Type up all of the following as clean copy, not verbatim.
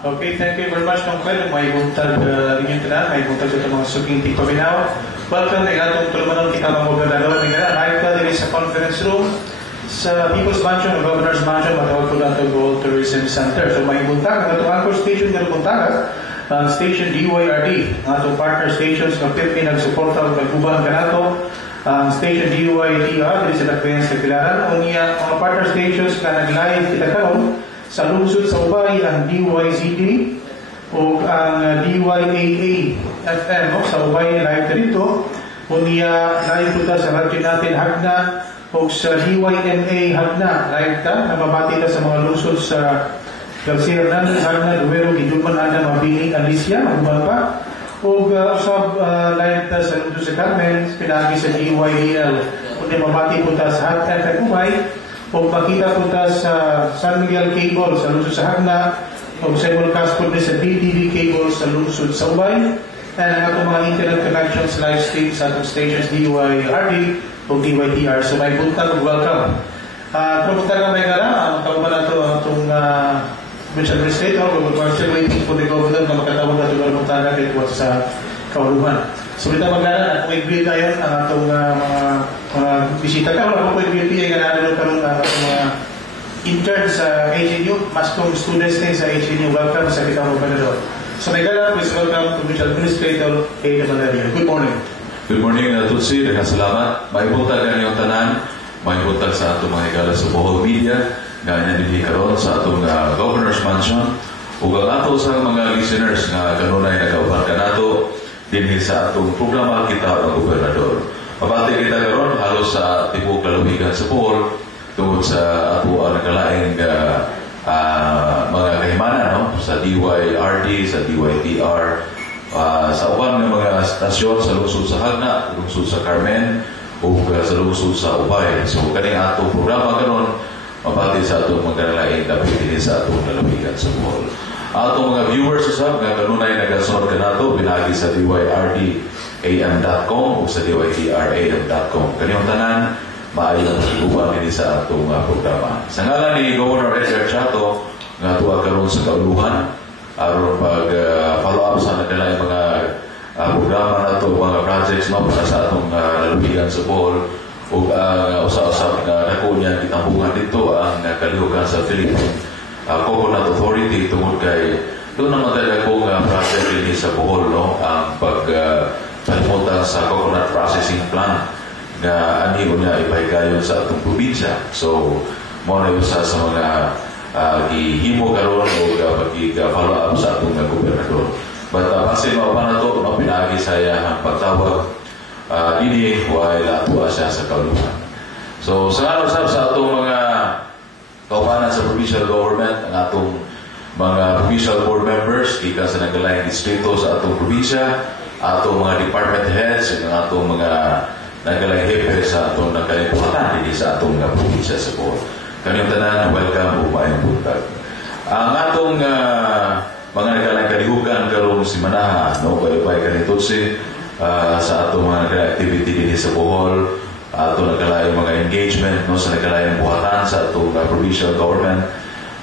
Okay, thank you very much, Kong Kwen. May buntag rin yung tanan, may buntag sa mga suking tiko binaw. Welcome, may gatong tulumanon kita mga gobernador. May gana, live ka din sa conference room sa People's Mansion o Governor's Mansion, matawag po natin World Tourism Center. So may buntag, ang itong anchor station na buntag, station DYRD, ang itong partner stations ng PIPI nagsuporta o nagkubahan ka nato. Station DYTR, din sa Takbayan sa Pilaran. O niya, mga partner stations na nag-live kita karon sa lungsod sa Ubay, ang DYZD o ang DYAA FM sa Ubay live dito. O niya live po sa radyo natin Hagna o sa DYMA Hagna live ta. Nababati ta sa mga lungsod sa Garcia Hernandez, Hagna, Duero, Giduman, Ana, Mabini, Alicia, Uban pa. O sa live ta sa lungsod sa Carmen, pinagi sa DYEL. O niya mabati po ta sa Hagna FM Ubay. O makita po ta sa San Miguel Cable sa lungsod sa Hagna, o simulcast po sa PTV Cable sa lungsod sa Ubay, and ang atong mga internet connections live stream sa atong stations DYRD o DYTR. So may buntag, welcome. Kung buntag na may gara, ang tawag ba na ito ang itong Provincial Administrator, we're still waiting for the governor na makatawag na ito ng buntaga dito sa Kauluhan. So kita maglara, kung i-build tayo ang itong mga bisita ka, wala kung i-build tayo nga natin karoon ang mga intern sa HNU, mas kung students din sa HNU, welcome sa kita mga panador. So may gala, please welcome to Provincial Administrator A. Valeria. Good morning. Good morning, Tutsi. Dengan salamat. May buntag ang iyong tanan, may buntag sa atong mga igala sa Bohol Media, ganyan din karon sa atong Governor's Mansion, ug ang ato sa mga listeners nga kanunay nagauban ka nato dinhi sa atong programa Kita ang Gobernador. Mabati kita karon halos sa tibok lalawigan sa Bohol tungod sa ato ang nagalaing mga kahimanan no? Sa DYRD, sa DYTR, sa uban ng mga stasyon sa lungsod sa Hagna, lungsod sa Carmen, o sa lungsod sa Ubay. So kaning atong programa karon mabati sa atong mga nagalaing dapat din sa atong lalawigan sa Bohol. Atong mga viewers usab nga kanunay nagasunod ka nato pinagi sa DYRDAM.com o sa DYTRAM.com. Kaniyong tanan maayo ang pag-uban din sa atong programa. Sa ngalan ni Governor Edgar Chato nga tuwa karon sa Kauluhan aron pag-follow up sa nagalaing mga programa nato, mga projects no para sa atong lalawigan sa Bohol ug usa-usab nga dako niya kitambungan dito ang kalihukan sa Philippine Coconut Authority tungod kay doon naman talaga kong project din sa Bohol no ang pagpunta sa coconut processing plant na aniho niya ipahigayon sa atong probinsya. So mo na isa sa mga gihimo karon o pag-follow up sa atong gobernador. But pasin mo pa na to no pinaagi saya ang pagtawag dini while ato siya sa Kauluhan. So sa sa atong mga kaupanan sa provincial government, ang atong mga provincial board members, ika sa nagalayang distrito sa atong probinsya, atong mga department heads, ang atong mga nagalayang hepe sa atong nagkaliputan hindi sa atong probinsya sa Bohol. Kaniyong tanan, welcome o maayong buntag. Ang atong mga nagalayang kalihukan karong si Manaha, no, bayabay kanitotsi sa atong mga nagalayang activity din sa Bohol, ato nagkalayang mga engagement no sa nagkalayang buhatan sa atong provincial government.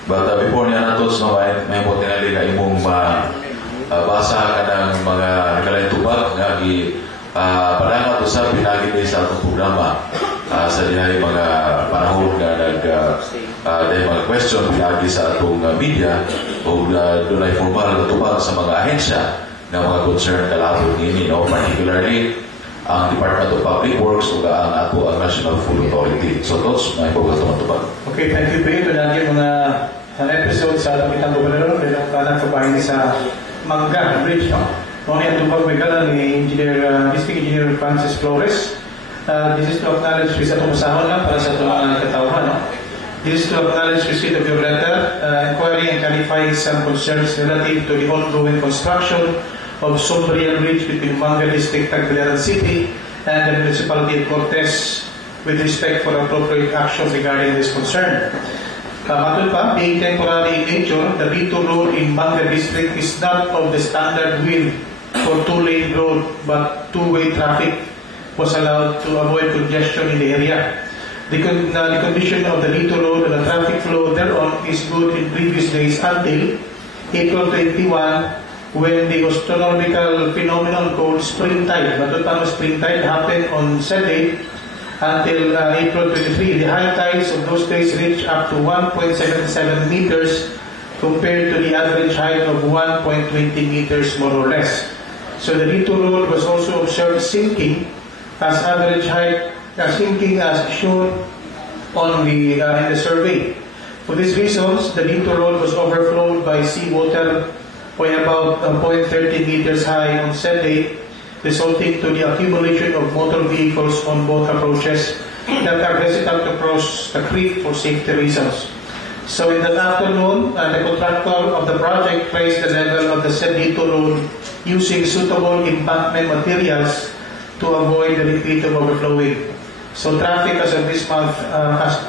But before niya natos no may mo tingali ka imong basa ka ng mga nagkalayang tubag nga padangat usab pinagi din sa atong programa sa dihay mga panahon nga dahil mga question pinagi sa atong media o dunay formal na tubag sa mga ahensya ng mga concern kalabot nini no particularly ang Department of Public Works o ang ato ang National Food Authority. So, Tots, may pagkatumatubag. Okay, thank you, Pete. Lagi mga episode sa atong kitang gobernador, bilang kanan kapahin sa Mangga Bridge. Noon yung tubag may kala ni District Engineer Francis Flores. This is to acknowledge sa itong masahon lang para sa itong mga katauhan. This is to acknowledge receipt of your letter, inquiry and clarifying some concerns relative to the ongoing construction of Sombriel Bridge between Manga District, Tagbilaran City, and the Municipality of Cortes with respect for appropriate action regarding this concern. Matun pa, being temporary in nature, the Bito Road in Manga District is not of the standard width for two-lane road, but two-way traffic was allowed to avoid congestion in the area. The condition of the Bito Road and the traffic flow thereon is good in previous days until April 21, when the astronomical phenomenon called springtide, Matutang springtide, happened on Saturday until April 23. The high tides of those days reached up to 1.77 meters compared to the average height of 1.20 meters more or less. So the Dito Road was also observed sinking as average height, sinking as shown on the in the survey. For these reasons, the Dito Road was overflowed by seawater by about 0.30 meters high on Saturday, resulting to the accumulation of motor vehicles on both approaches that are hesitant to cross the creek for safety reasons. So in the afternoon, the contractor of the project raised the level of the said Dito Road using suitable embankment materials to avoid the repeat of overflowing. So traffic as of this month has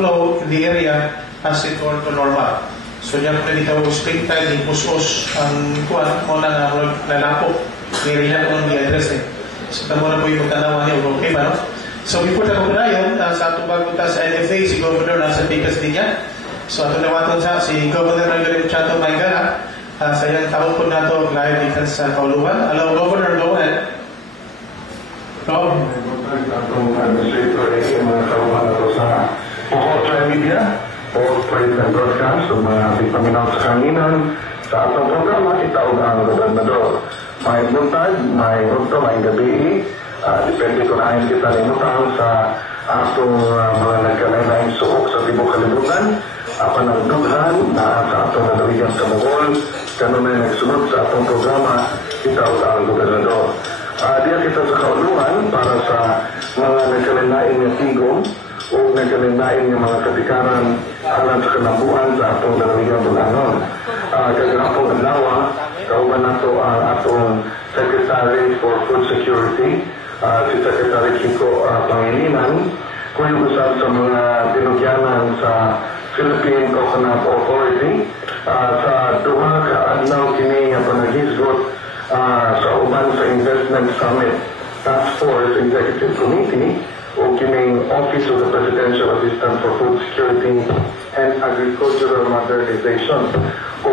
flow in the area has returned to normal. So diyan po nalitaw springtime, yung pusos ang kuwan, muna nga lalapok. May rin ako ng address eh. So tamo na po yung magtanawa niya, okay ba no? So before na po na yun, sa atong bagpunta sa NFA, si Governor nasa tikas din niya. So ato nawaton sa si Governor Margaret Chato Maygara, sa iyang taon po na ito, live dito sa Kauluhan. Hello, Governor, go ahead. So, atong administrator ay mga kauhan na ito sa Pukot Media o Trade and Broadcast o mga bipaminaw sa kanginan sa atong programa, itaog ang gobernador. May buntag, may rugto, may gabi, depende kung ayon kita limutang sa atong mga nagkalain-lain suok sa tibok kalibutan, panagdughan na sa atong nalawigan sa Bohol, ganun na nagsunod sa atong programa, itaog ang gobernador. Diya kita sa kauluhan para sa mga nagkalain-lain na tigong o nagkalain-lain ng mga katikaran alam sa kanabuan sa atong nalawigan Bulanon. Kagapong adlawa, kauban nato ang atong Secretary for Food Security, si Secretary Kiko Pangilinan, kung usap sa mga tinugyanan sa Philippine Coconut Authority, sa duha ka adlaw kini nga panagisgot sa uban sa Investment Summit Task Force Executive Committee o kining Office of the Presidential Assistant for Food Security and Agricultural Modernization o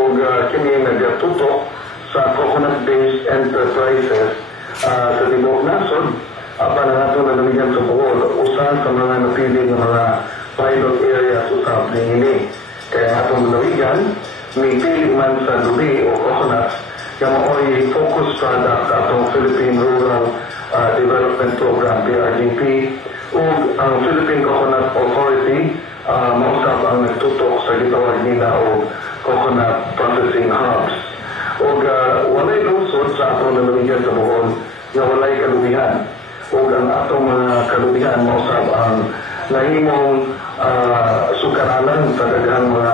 kini nagatutok sa coconut-based enterprises sa Tibok Nasod para nato na namigan sa Bohol usan sa mga napili ng mga pilot areas usab niini. Kaya atong nalawigan, may pili man sa lubi o coconuts yung mao'y focus product atong Philippine Rural Development Program, PRDP, o ang Philippine Coconut Authority, mausap ang nagtutok sa gitawag nila o coconut processing hubs. O walay lungsod sa atong nalawigan sa Bohol na walay kalubihan. O ang atong mga kalubihan, mausap ang nahimong sukaranan sa daghang mga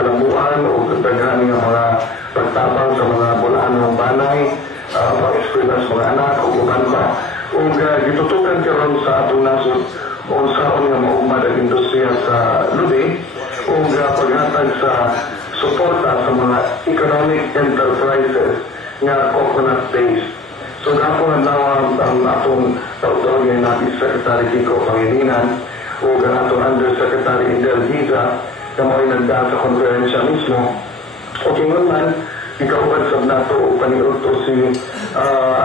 kalambuan o daghang mga pagtabang sa mga bulaan ng banay, pag-eskwela sa mga anak o uban pa. O gitutukan karon sa atong nasod o saon nga maugmad ang industriya sa lubi o paghatag sa suporta sa mga economic enterprises nga coconut-based. So gapon ang atong tautawag natin Secretary Kiko Pangilinan o atong Undersecretary Indel Giza na mo'y nagdaan sa konferensya mismo. O kingon man, ikauban sa nato o paniuto si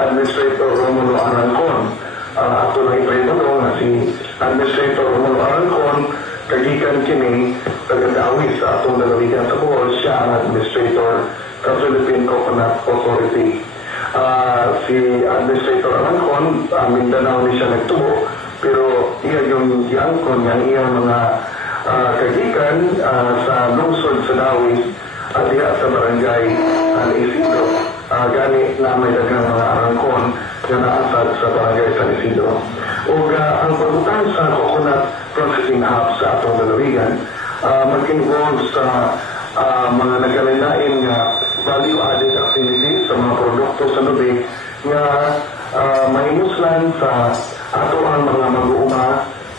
Administrator Romulo Arancon. Ato na ipaibalo na si Administrator Romulo Arancon, kagikan kini taga-dawis sa atong nalawigan sa Bohol, siya ang Administrator sa Philippine Coconut Authority. Si Administrator Arancon, Mindanao ni siya nagtubo, pero iya yung giangkon ng iyang mga kagikan sa lungsod sa Dawis at diya sa barangay San Isidro. Gani na may dagang mga arangkon na naasad sa barangay San Isidro. O ang pagbutan sa coconut processing hub sa atong lalawigan, mag-involve sa mga nagkalain nga value-added activities sa mga produkto sa lubi nga mahimuslan sa ato ang mga mag-uuma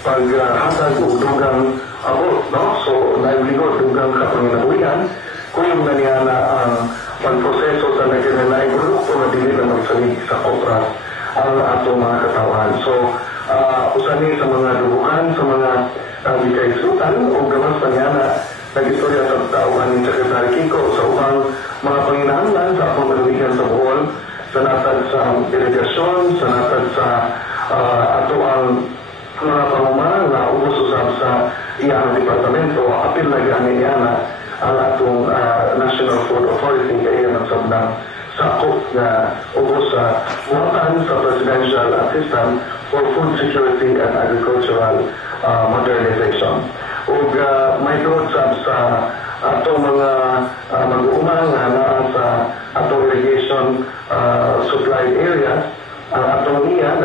paghatag o dugang abot, no? So, livelihood, dugang kapanginabuyan, kung yung nangyana ang pagproseso sa nagkalain produkto na dili na magsalig sa kopras ang atong mga katawan. So, usani sa mga dubukan, sa mga bikaisutan o gawas panyana nag-istorya sa tauhan ni Secretary Kiko sa ubang mga panginahanglan sa akong naluwigan sa Bohol, sa natag sa irigasyon, sa natag sa ato ang mga pamumana na ubos usab sa iyang departamento. Apil na gani niya na ang atong National Food Authority kaya nagsabdang sakop na ubos sa buhatan sa Presidential Assistant for Food Security and Agricultural Modernization. Ug may doon sa ato mga mag-uumang na sa ato irrigation supply areas, ang ato niya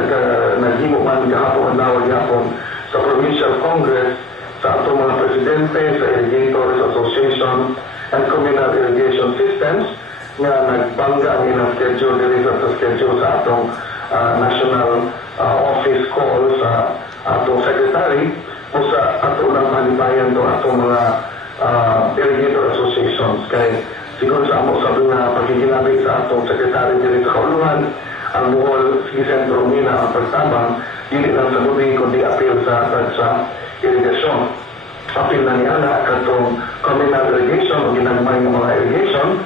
naghimo man gahapon nawag gahapon sa Provincial Congress sa ato mga presidente sa Irrigators Association and Communal Irrigation Systems nga nagbangga ang ilang schedule dili sa schedule sa atong national office call sa atong secretary o sa ato lang malibayan to atong mga irrigator associations. Kay siguro sa amo sabi nga pagkikinabig sa atong secretary dili sa kauluhan ang Bohol sige sentro nila ang pagtabang dili lang sa lubing kundi apil sa irrigasyon. Apil na niya na katong communal irrigation o ginagmay ng mga irrigation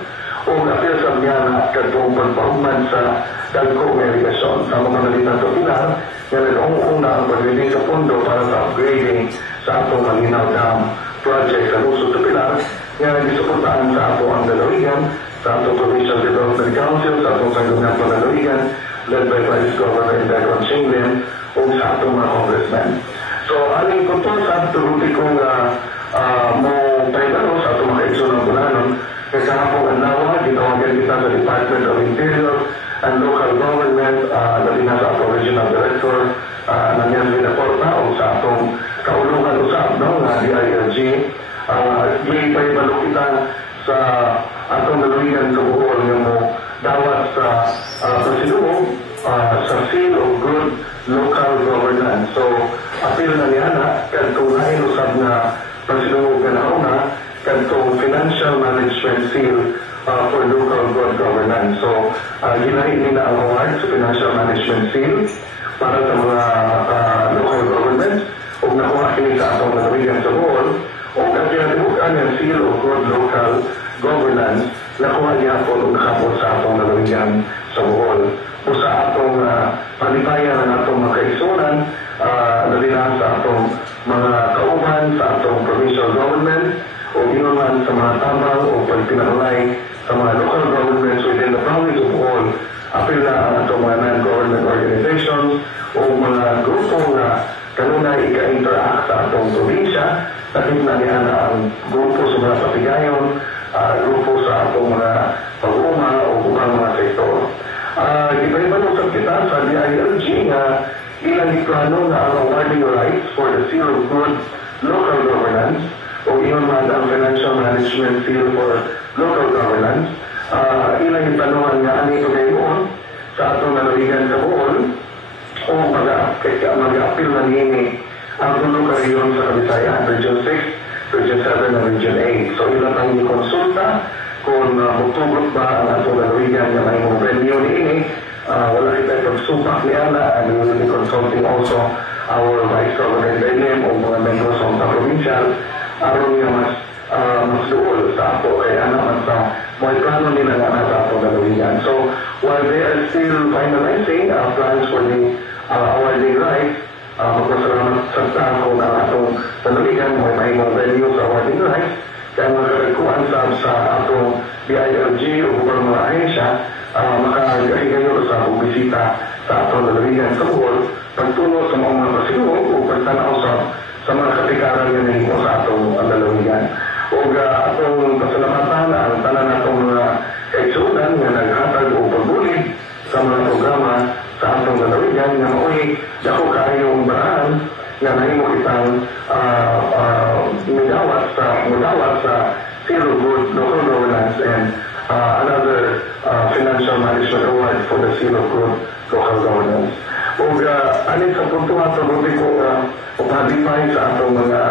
o apil sa niya na katong pagpahugman sa dagkong irrigation sa mga nalitan sa pilar nga nag-unguna ang paglilin sa pondo para sa upgrading sa atong Malinaw Dam project sa Lusod sa Pilar nga nagisuportaan sa ato ang Lalawigan, sa atong Provincial Development Council, sa atong Sangguniang Lalawigan led by Vice Governor Indagron Chinglin o sa atong mga congressmen. So, aling kontrol sa turuti kong mo paibalo sa atong mga kaigsoon ng Bulanon kaya kahapong ang nawa, ginawagan kita sa Department of Interior and Local Government, labi na sa atong Regional Director nandiyan Vinaporta o sa atong kaulungan usap ng DILG. Paibalo kita sa atong naluwigan sa Bohol nga mo dawat sa Presiduo sa Seal of Good Local Governance. So, apil na niya na kantong nainusab na Presiduo ganauna kantong Financial Management Seal for Local Good Governance. So, ginahin nila ang award sa Financial Management Seal para sa mga local governments o nakuha kini sa atong naluwigan sa Bohol o kapinatibukan yung Seal of Good Local Governance nakuha niya po o nakapot sa atong naluwigan sa Bohol o sa atong palipayan ng atong mga kaigsunan nalina sa atong mga kauban sa atong provincial government o ginuman sa mga tambang o pagpinalay sa mga local governments within the province of Bohol. Apil na ang atong mga non-government organizations o mga grupo na kanunay ika-interact sa atong probinsya. Takip na niya na ang grupo sa mga patigayon, grupo sa atong mga pag-uuma o ubang mga sektor. Iba-iba kita sa DILG na ilang iplano na ang awarding rights for the Seal of Good Local Governance o iyon man ang Financial Management Seal for Local Governance. Ilang iplanuhan nga ani ito ngayon sa atong naluwigan sa Bohol o mag-apil na nini ang tulo ka riyon sa Kabisayan, Region 6, Region 7, and Region 8. So ilang ang i-konsulta kung magtugot ba ang atong naluwigan na may mga venue ni ini. Wala kita pagsupak ni Ana and we will be consulting also our Vice Governor Indagron o mga members of the provincial aron niya mas duol sa ato kay Ana man sa mga plano nila na sa atong naluwigan. So while they are still finalizing plans for the awarding rights, magpasalamat sa staff kung ang atong naluwigan may mga venue sa awarding rights kaya magkakakuan sa atong DILG o mga mga ahensya makagahigayo sa bumisita sa atong naluwigan sa Bohol pagtuno sa mga pasiluong o pagtanaw sa mga kapikaran nga nahimo sa atong naluwigan. O atong pasalamatan ang tanan atong mga kaigsunan nga naghatag o pagbulig sa mga programa sa atong naluwigan nga mauli dako kaayong baraan nga nahimo kitang mudawat sa Zero Good Local Governance and another Financial Management Award for the Seal of Good Local Governance. O alin sa puntuhan sa buti ko upadipay sa atong mga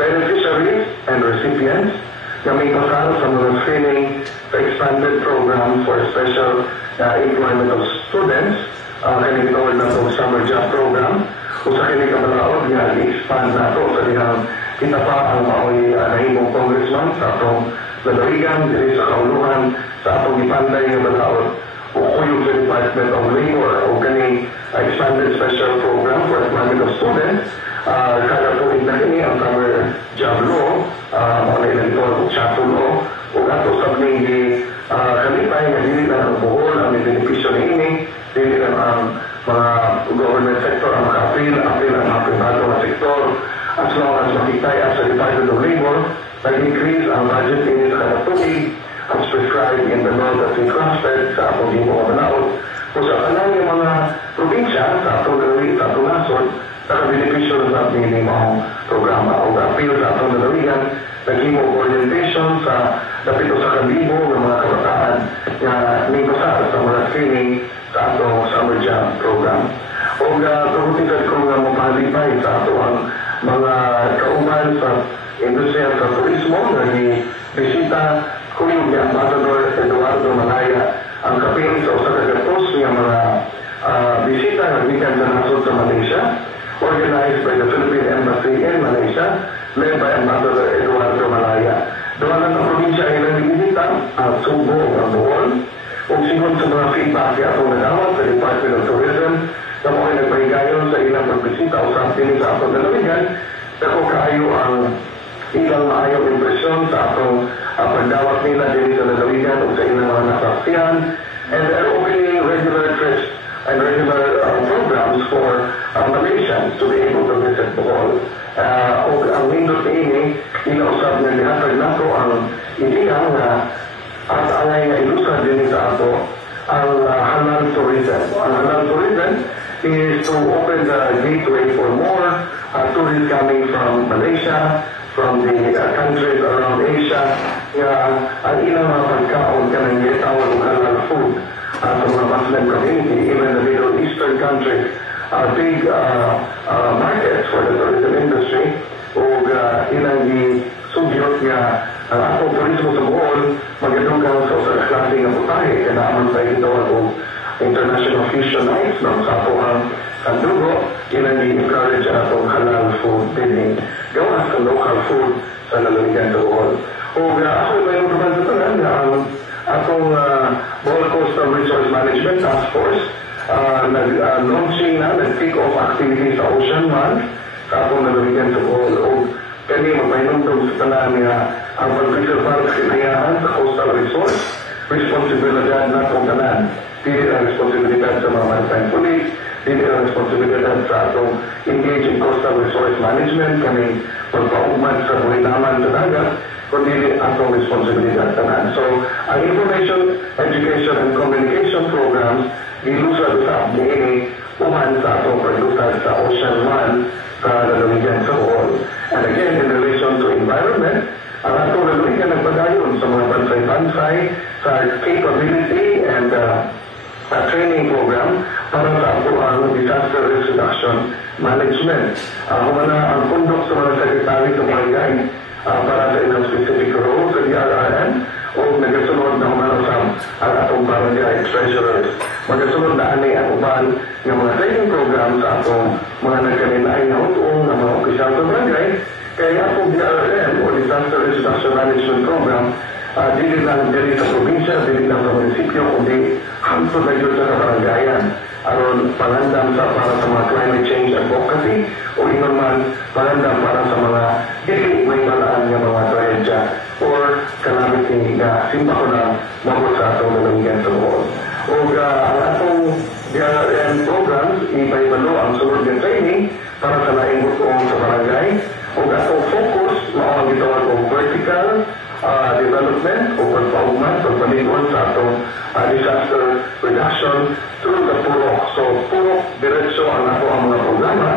beneficiaries and recipients na may pasaro sa mga screening sa expanded program for special employment of students kani tawag na itong summer job program o sa kini kabalaod nga i-expand na ito sa dihang kita pa ang maoy nahimong congressman sa atong lalawigan, diri sa kauluhan, sa atong ipanday nga balaod o kuyog sa Department of Labor o ganing expanded special program for employment of students. Kada po na kini ang summer job law, mga ilantor o chattel law, o gato sa mga kalipay nga dili na ang buhol, ang benepisyo ni ini, dili na ang mga government sector ang makapil ang mga privado na sektor, as long as makitaya sa Department of Labor, nag-increase ang budget ini sa kalatubig, as prescribed in the law that's entrusted sa atong ginoo nga balaod. Kung sa kanang yung mga probinsya sa atong lalawigan, sa atong nasod, naka-benepisyo sa ating mga programa o appeal sa atong lalawigan, naghimo orientation sa dapito sa kalibo ng mga kabataan na ningkosar sa mga training sa atong summer job program. O kabutin sa program mo pahalipay sa atong mga kauban sa industriya sa turismo na bisita kuyog ni Ambassador Eduardo Malaya ang kaping sa usa ka gatos nga mga bisita nga gikan sa nasod sa Malaysia, organized by the Philippine Embassy in Malaysia, led by Ambassador Eduardo Malaya. Doon ang probinsya ay nag-ibita ang Subo ng Bohol. Kung sigon sa mga feedback niya atong nagawat sa Department of Tourism, na mo ay nagpahigayon sa ilang pagbisita o sa atin sa atong lalawigan, dako kaayo ang ilang maayong impresyon sa atong pagdawat nila din sa lalawigan o sa ilang mga nasaksihan, and they're opening regular trips and regular programs for Malaysians to be able to visit Bohol. O ang nindot ini, inausap nga nihatag nato ang ideya nga at angay nga ilusad din sa ato ang halal tourism. Ang halal tourism is to open the gateway for more tourists coming from Malaysia, from the countries around Asia, ang ilang mga pagkaon ka nang gitawag ng halal food sa mga Muslim community, even the Middle Eastern countries, are big markets for the tourism industry. O ilang sugyot nga ang atong turismo sa Bohol, magadugang sa usa ka klase nga putahe, kailangan tayo gitawag o international fusion nights, sa atong Sandugo, ilang i-encourage atong halal food din gawas sa local food sa lalawigan sa Bohol. O ako may naman sa tanan na ang atong Bohol Coastal Resource Management Task Force nag-launching na, nag-kick off activities sa Ocean Month sa atong lalawigan sa Bohol. O kani magpahinumdum sa tanan nga ang pag-preserve sa kinayaan sa coastal resource, responsibilidad na itong tanan. Dili ang responsibilidad sa mga maritime police, dili ang responsibilidad sa atong engage in coastal resource management, kami pagpaugmad sa buhinaman sa dagat, kundi atong responsibilidad tanan. So, ang information, education, and communication programs ilusad sa abni ini uman sa atong paglusad sa Ocean One sa lalawigan sa Bohol. And again, in relation to environment, ang atong lalawigan nagpadayon sa mga bansay-bansay sa capability and training program para sa ang disaster risk reduction management. Humana ang pundok sa mga sekretary sa barangay para sa ilang specific role sa DRRM o nagasunod na humanasam ang atong barangay treasurers. Magasunod na ani ang uban ng mga training program sa atong mga nagkalinay na utong ng mga opisyal sa barangay. Kaya atong DRRM o Disaster Risk Reduction Management Program dili lang diri sa probinsya, dili lang sa munisipyo, kundi hangtod na yun sa kabarangayan. Aron pangandam para sa mga climate change advocacy o inon man pangandam para sa mga dili may malaan nga mga trahedya or calamity na simba ko na mabot sa atong lalawigan sa Bohol. O ang atong DRRM programs, iba-ibalo ang sunod ng training para sa laing butong sa barangay. O atong focus, maawag gitawag o vertical development o pagpaugman, pagpaliguan sa atong disaster reduction through the PUROC. So, PUROC, diretso ang ato ang mga programa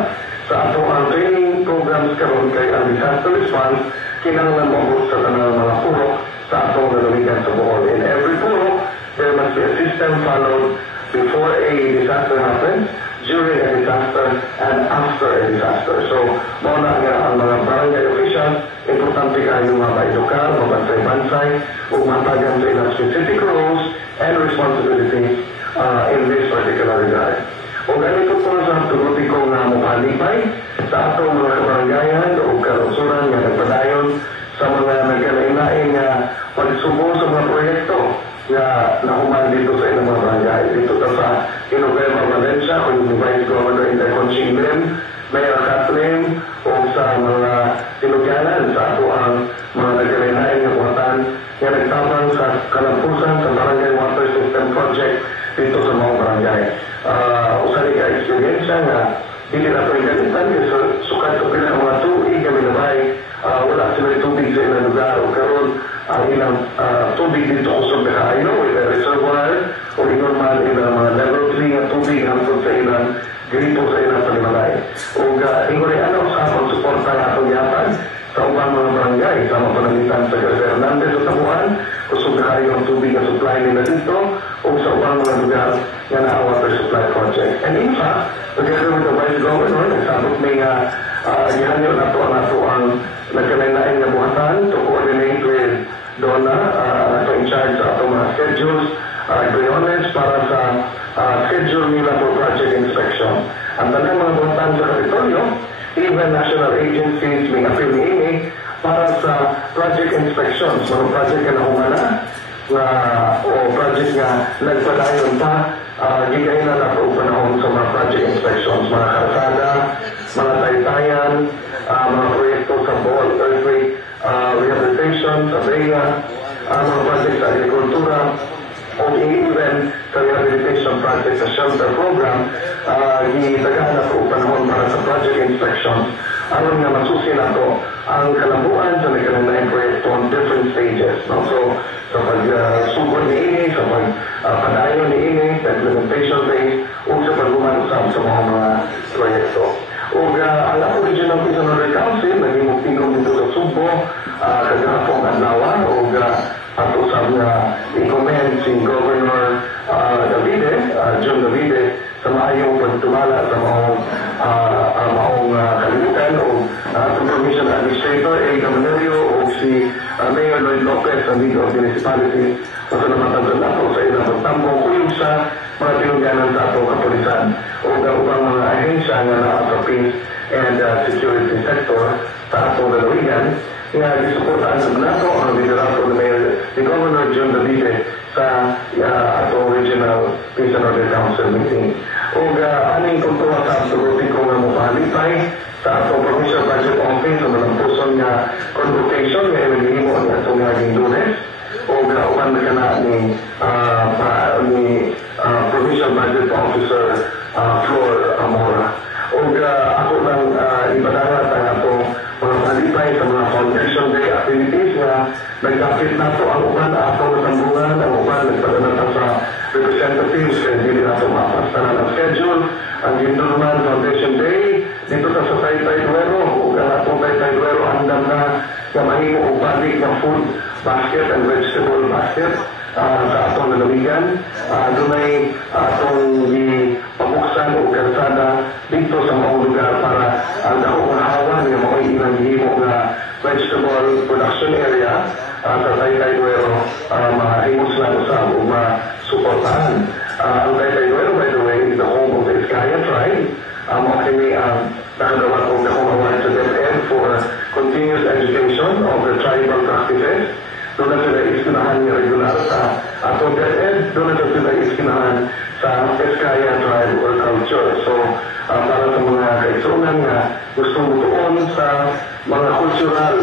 sa ato ang training programs karon kay ang disaster response, kinahanglan maabot sa tanang mga PUROC sa atong lalawigan sa Bohol. In every PUROC, there must be a system followed before a disaster happens, during a disaster, and after a disaster. So, muna nga ang mga barangay officials, importante kayo mga edukar, mga bansay-bansay, o matagan sa ilang specific roles and responsibilities in this particular regard. O O ganito po sa tuguti ko nga mapalipay sa atong mga kabarangayan o kalusuran nga nagpadayon sa mga nagkalain-lain nga pagsubo sa mga proyekto nga nahuman dito sa ilang mga barangay. Dito sa Iloquema, Valencia, o yung Vice Governor Interconching Lim, Mayor Kathleen, o sa mga tinugyanan sa ato ang mga nagkalain-lain nga buhatan nga nagtabang sa kalampusan sa Barangay Water System Project dito sa mga barangay. Usali ka eksperyensya nga hindi na ito galitan kasi sukat sa pila mga tuig kami nabay wala sila tubig sa ilang lugar o karon ang ilang tubig dito kusog na kaayo with a reservoir o inormal ilang mga level 3 nga tubig hangtod sa ilang grito sa ilang palimalay. O inguriano sa akong suporta nga itong yapan sa ubang mga barangay sa mga panalitan sa Garcia Hernandez sa Tabuan kusog na kaayo ang tubig na supply nila dito o sa ubang mga lugar nga na water supply project. And in fact, together with the Vice Governor, nagsabot may gihanyo na ito ang nagkalain-lain na buhatan to coordinate with Donna, in charge sa itong mga schedules, Briones, para sa schedule nila for project inspection. Ang tanang mga buhatan sa Kapitolyo, even national agencies may appeal ni para sa project inspections. Mga project ka na humana, o project nga nagpadayon pa, gigayin na nato panahon sa mga project inspections, mga kalsada, mga taytayan, mga proyekto sa Bohol Earthquake Rehabilitation, sa BEA, mga project sa agrikultura, o even sa rehabilitation project sa shelter program, gitagahan na ito panahon para sa project inspections. Aron nga masusin nato ang kalambuan sa nagkalain proyekto on different stages. No? So, sa pagsugod ni ini, sa pagpadayon ni ini, sa implementation phase, o sa paglumanusap sa mga proyekto. O ang ako Regional Visionary Council, naging mugtingkong dito sa Sugbo, kagahapong adlawan, o patusap na i-commend si Governor Davide, John Davide, sa maayong pagtumala sa maong kalimutan o Provincial Administrator A. Gamanelio o si Mayor Lloyd Lopez ang League of Municipalities sa salamatan sa nato sa ilang pagtambong kuyog sa mga tinungganan sa atong kapulisan o ubang mga ahensya nga na sa peace and security sector sa atong lalawigan nga gisuportaan sa nato ang liderato ni Mayor ni Governor John Davide sa atong Regional Peace and Order Council meeting. O aning kuntuwa sa absoluti ko nga mapalipay sa atong Provincial Budget Office sa malampuson nga convocation nga ilinihimo ang atong naging Lunes o uban na ka na ni Provincial Budget Officer Flor Amora. O ako lang ibadarat ang atong mga palipay sa mga Foundation Day activities nga nagkapit na ito ang uban atong natambungan, ang uban nagpadala sa representatives kaya hindi nato mapastanan ang schedule. Ang Gindulman Foundation Day dito sa Taytay Duero o atong Taytay Duero andam na mahimo o balik na food basket and vegetable basket sa atong lalawigan. Doon ay atong pabuksan o kalsada dito sa mga lugar para ang daong hawan nga mga ilang himo na vegetable production area sa Taytay Duero mahimos lang usab o masuportahan. Ang Taytay Duero, by the way, is the home of the Iskaya tribe. Kami nakagawa ko na award sa DepEd for continuous education of the tribal practices. Doon na sila iskinahan niya regular sa atong DepEd. Doon na sila iskinahan sa Iskaya tribe or culture. So, para sa mga kaisunan nga gusto mo tuon sa mga cultural,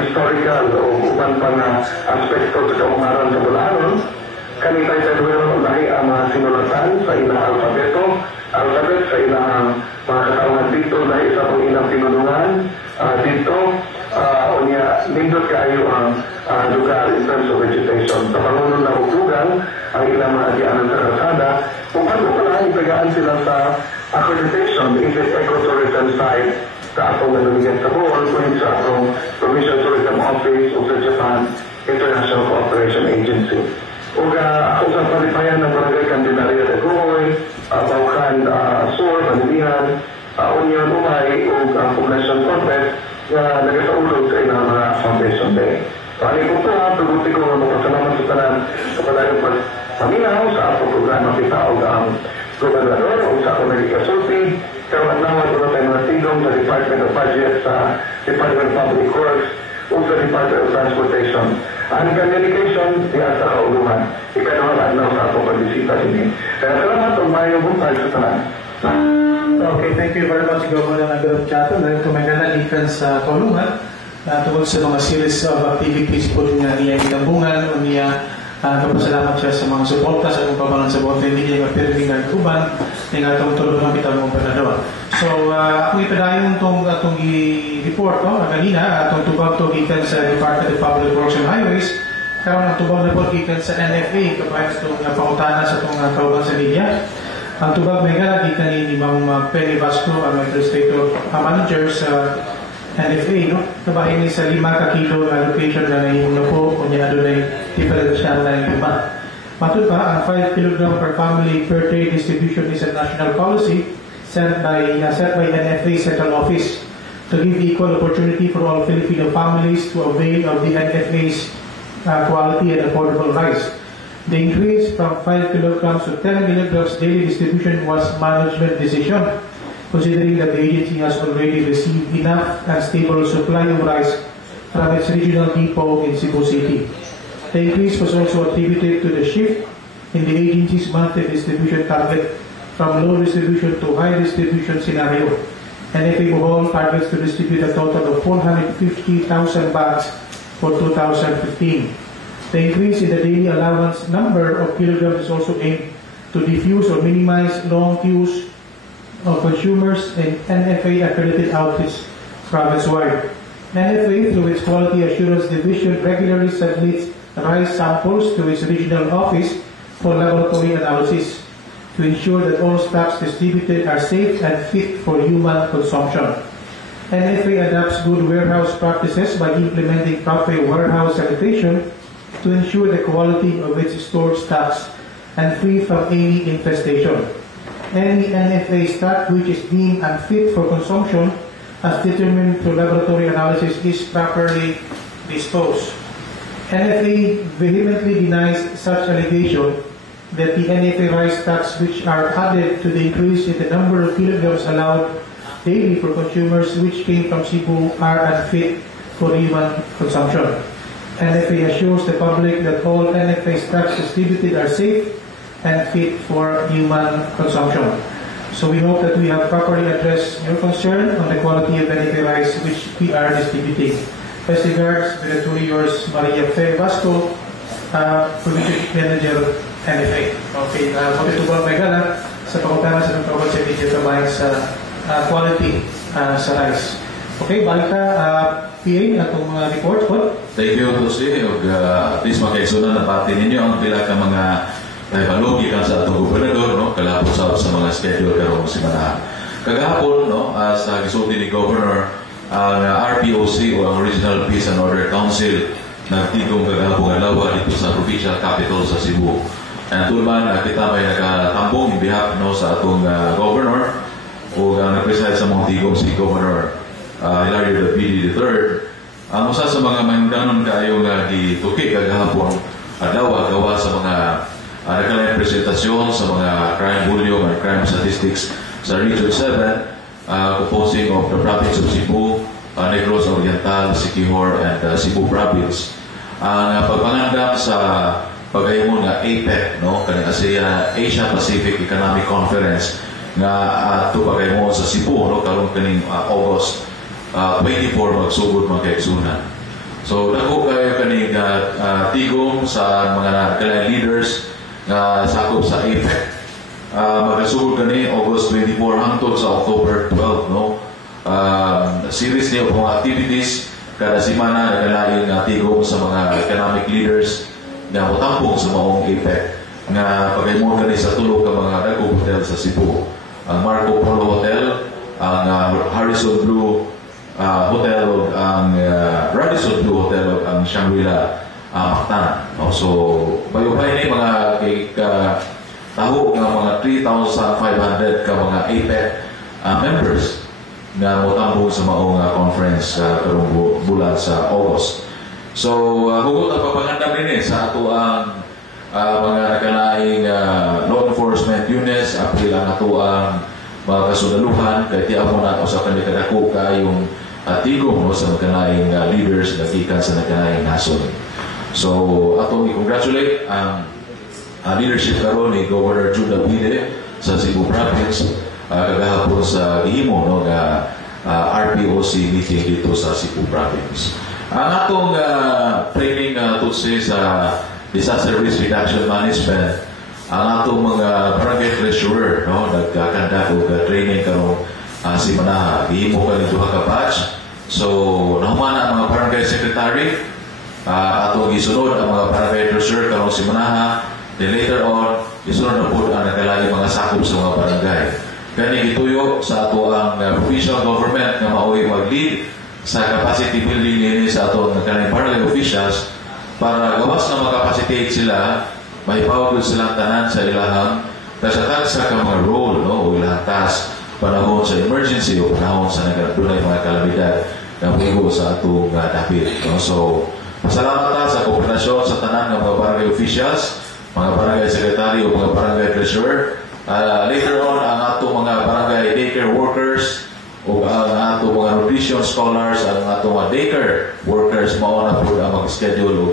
historical o uban pa na aspekto sa kaumaran sa Bulanon, kanitay sa Duero lahi ang mga sinulatan sa ilang alphabet sa ilang mga katawan dito lahi sa pang ilang tinulungan dito o niya nindot kayo ang lugar in terms of vegetation. Sa pangunan na hukugan ang ilang mga agianan sa kalsada kung ano pala ipagaan sila sa accreditation if it's ecotourism site sa atong nalamigan sa Bohol kung sa atong Provincial Tourism Office o sa Japan International Cooperation Agency. O ako sa palipayan ng Barangay Candelaria de Goy, Baucan Sur, Manilihan, Union Umay o Poblacion Corpus na nagasaulog sa ilang mga Foundation Day. Paano po tuguti ko ang magpasalamat sa tanan sa palayong paminaw sa atong programa kita o ang Gobernador o sa Komunikasulti, karon naman doon tayo natigong sa Department of Budget, sa Department of Public Works, o sa Department of Transportation. Ang communication, diya sa kauluhan. Ikanawalan na sa akong pagbisita sini. Kaya salamat ang mayong buntag sa tanan. Okay, thank you very much, Governor Nagarap Chato. Dahil kumagana ikan sa kaulungan tungkol sa mga series of activities po niya gitambungan o niya kapasalamat siya sa mga suporta sa kung pamangan sa buong family ng Pirming Uban ng atong tulungan kita ng Gobernador. So, ako ipadayon itong i-report kanina, atong tubag to gikan sa Department of Public Works and Highways, karon ang tubag na po gikan sa NFA, kapag itong pangutana sa itong kauban sa linya. Ang tubag may gala gikan ni Ma'am Penny Vasco, ang Administrator Manager sa NFA, no? Kabahin ni sa 5 ka-kilo na location na nahihong na po kung niya doon ay differential na yung iba. Matod pa, ang 5 kg per family per day distribution is a national policy set by NFA Central Office to give equal opportunity for all Filipino families to avail of the NFA's quality and affordable rice. The increase from 5 kilograms to 10 kilograms daily distribution was management decision, considering that the agency has already received enough and stable supply of rice from its regional depot in Cebu City. The increase was also attributed to the shift in the agency's monthly distribution target from low distribution to high distribution scenario. NFA Bohol targets to distribute a total of 450,000 bags for 2015. The increase in the daily allowance number of kilograms is also aimed to diffuse or minimize long queues of consumers in NFA accredited outlets province-wide. NFA, through its Quality Assurance Division, regularly submits rice samples to its regional office for laboratory analysis to ensure that all stocks distributed are safe and fit for human consumption. NFA adopts good warehouse practices by implementing proper warehouse sanitation to ensure the quality of its stored stocks and free from any infestation. Any NFA stock which is deemed unfit for consumption, as determined through laboratory analysis, is properly disposed. NFA vehemently denies such allegation that the NFA rice stocks which are added to the increase in the number of kilograms allowed daily for consumers which came from Cebu are unfit for human consumption. NFA assures the public that all NFA stocks distributed are safe and fit for human consumption. So we hope that we have properly addressed your concern on the quality of NFA rice which we are distributing. Best regards, Director yours, Maria Fe Vasco, Provincial Manager, NFA. Okay, magtutubang may gala sa pagkutana sa ng province sa video kabayan sa quality sa rice. Okay, balik ka, PA, atong report po. Thank you, Tusi. At least makaigsunan na pati ninyo ang pila ka mga malugi kan sa atong gobernador, no? Kalapos sa mga schedule karong simana. Kagahapon, no, sa gisulti ni Governor, ang RPOC o ang Regional Peace and Order Council nagtigong kagahapon adlaw dito sa provincial capital sa Cebu. And tulman kita may nakatambong in behalf, no, sa atong governor o nag-preside sa mga tigong si Governor Hilario Dabidi III. Ang usa sa mga mahinungdanon kaayo nga gituki kagahapon adlaw gawa sa mga nagkalaing presentasyon sa mga crime volume and crime statistics sa Region 7, composing of the province of Cebu, Negros Oriental, Siquijor, and Cebu Province. Ang pagpangandam sa pagayong nga APEC, no, kani Asia Pacific Economic Conference nga pagayong sa Cebu, no, karong kaning August 24 magsugod mga kaigsunan. So dako kayo kaning tigom sa mga nagkalaing leaders nga sakop sa APEC. Magasugod kani August 24 hangtod sa October 12, no? Series niyo mga activities kada semana nagkalaing tigom sa mga economic leaders nga motampong sa maong APEC nga pagaymo kani sa tulo ka mga dagkong hotel sa Cebu. Ang Marco Polo Hotel, ang Harrison Blue Hotel, ang Radisson Blue Hotel, ang Shangri-La Mactan. No? So, bayubay ni mga taho ng mga 3,500 ka mga APEC members na motambong sa maong conference karong bulan sa August. So, hugot ang papangandam din sa ato ang mga nakalaing law enforcement enforcement units, apil ang ato ang mga kasunaluhan, kaya tiyan mo na sa kanilakadako kayong tigong sa nagkanaing leaders na gikan sa nagkanaing nasod. So, atong i-congratulate ang leadership karon ni Governor Jude Abide sa Cebu Province kagahapon sa gihimo no nga RPOC meeting dito sa Cebu Province. Ang atong training tutsi sa disaster risk reduction management, ang atong mga barangay treasurer no nagkakanda og training karon si Manaha gihimo ka dito ka batch. So nahuman ang mga barangay secretary atong gisunod ang mga barangay treasurer karon si Manaha. Then later on, isunod na po ang nagkalali mga sakop sa mga barangay. Kani gituyo sa ato ang provincial government na maoy mag-lead sa capacity building nini sa ato ang nagkalaing barangay officials para gawas na mag-capacitate sila, maipawag silang tanan sa ilahang sa mga role no, o ilahang task panahon sa emergency o panahon sa nagdunay mga kalamidad na bugo sa atong dapit. No? So, pasalamat ta sa kooperasyon sa tanan ng mga barangay officials, mga barangay secretary o mga barangay treasurer. Later on, ang atong mga barangay daycare workers o ang atong mga nutrition scholars, ang atong mga daycare workers, mauna po ang mag-schedule o